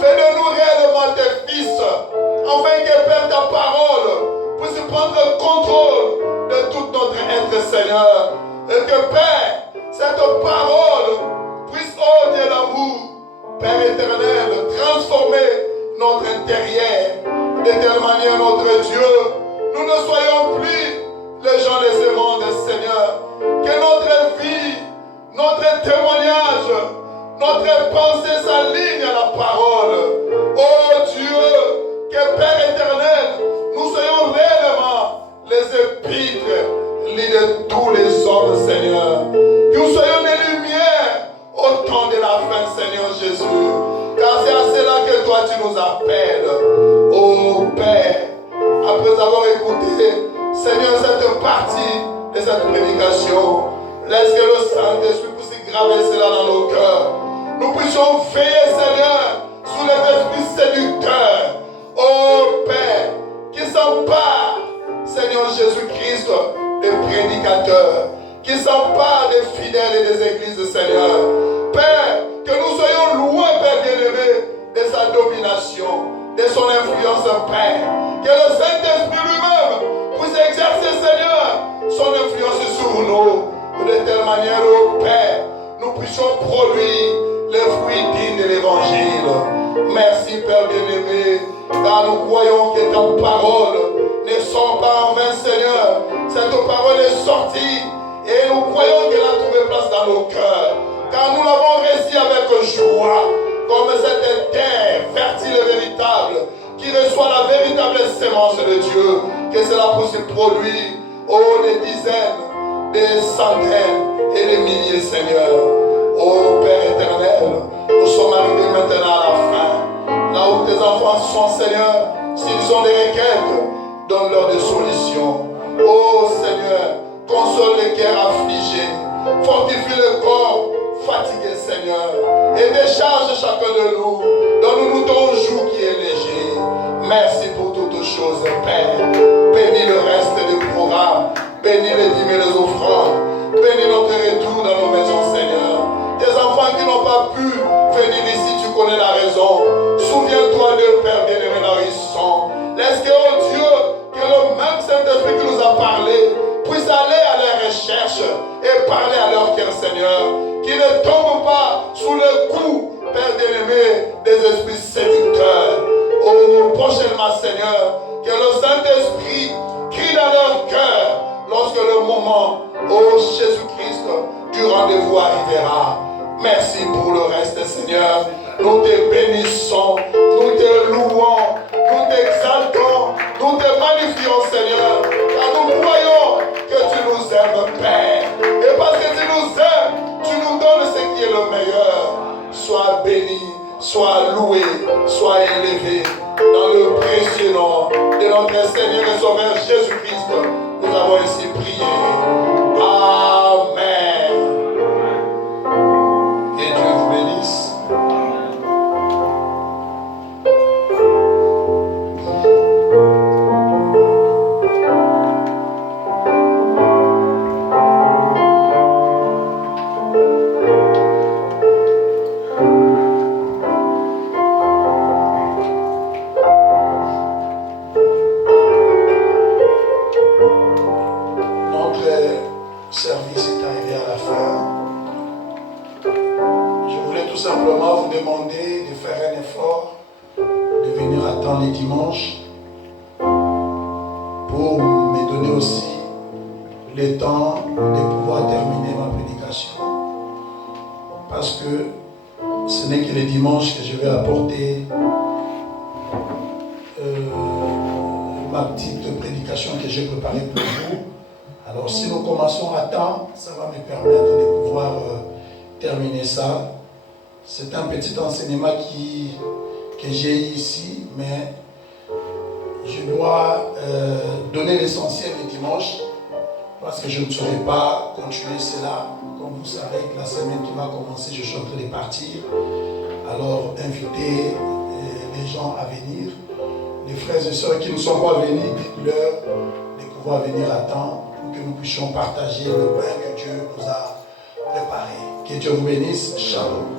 Fais de nous réellement tes fils, afin que, Père, ta parole puisse prendre le contrôle de tout notre être, Seigneur. Et que, Père, cette parole puisse, oh Dieu d'amour, Père éternel, transformer notre intérieur, de telle manière, notre Dieu, nous ne soyons plus les gens de ce monde, Seigneur. Que notre vie, notre témoignage, notre pensée s'aligne à la parole. Oh Dieu, que Père éternel, nous soyons réellement les épîtres de tous les hommes, Seigneur. Que nous soyons des lumières au temps de la fin, Seigneur Jésus. Car c'est à cela que toi tu nous appelles. Oh Père, après avoir écouté, Seigneur, cette partie de cette prédication, laisse que le Saint-Esprit puisse graver cela dans nos cœurs. Nous puissions veiller, Seigneur, sous les esprits séducteurs. Oh Père, qui s'empare, Seigneur Jésus-Christ, des prédicateurs, qui s'empare des fidèles et des églises, Seigneur. Père, que nous soyons loin, Père bien-aimé, de sa domination, de son influence, Père. Que le Saint-Esprit lui-même puisse exercer, Seigneur, son influence sur nous, de telle manière, ô Père, nous puissions produire les fruits dignes de l'Évangile. Merci, Père bien-aimé, car nous croyons que ta parole ne sort pas en vain, Seigneur. Cette parole est sortie et nous croyons qu'elle a trouvé place dans nos cœurs, car nous l'avons reçue avec joie, comme cette terre fertile et véritable, qui reçoit la véritable sémence de Dieu, que cela puisse produire, oh, des dizaines, des centaines et des milliers, Seigneur. Oh, Père éternel, nous sommes arrivés maintenant à la fin, là où tes enfants sont, Seigneur. S'ils ont des requêtes, donne-leur des solutions. Oh, Seigneur, console les cœurs affligés, fortifie le corps fatigué, Seigneur, et décharge chacun de nous. Donne-nous ton joug qui est léger. Merci pour toutes choses, Père. Bénis le reste du programme. Bénis les dîmes et les offrandes. Bénis notre retour dans nos maisons, Seigneur. Tes enfants qui n'ont pas pu venir ici, tu connais la raison. Souviens-toi d'eux, Père bien-aimé, là où ils sont. Laisse que, oh Dieu, que le même Saint-Esprit qui nous a parlé puisse aller à leur recherche et parler à leur cœur, Seigneur. Qu'ils ne tombent pas sous le coup, Père bien-aimé, des esprits séducteurs. Oh, prochainement, Seigneur, que le Saint-Esprit crie dans leur cœur lorsque le moment, oh Jésus-Christ, du rendez-vous arrivera. Merci pour le reste, Seigneur. Nous te bénissons, nous te louons, nous t'exaltons, nous te magnifions, Seigneur, car nous croyons que tu nous aimes, Père. Et parce que tu nous aimes, tu nous donnes ce qui est le meilleur. Sois béni, sois loué, sois élevé. Dans le précieux nom de notre Seigneur et Sauveur Jésus-Christ, nous avons ainsi prié. Amen. Que Dieu vous bénisse. Les dimanches pour me donner aussi le temps de pouvoir terminer ma prédication, parce que ce n'est que les dimanches que je vais apporter ma petite prédication que j'ai préparée pour vous. Alors si nous commençons à temps, ça va me permettre de pouvoir terminer ça. C'est un petit enseignement que j'ai ici, mais je dois donner l'essentiel le dimanche, parce que je ne saurais pas continuer cela. Comme vous savez, que la semaine qui va commencer, je suis en train de partir. Alors, invitez les gens à venir. Les frères et sœurs qui ne sont pas venus, dites-leur de pouvoir venir à temps pour que nous puissions partager le pain que Dieu nous a préparé. Que Dieu vous bénisse. Shalom.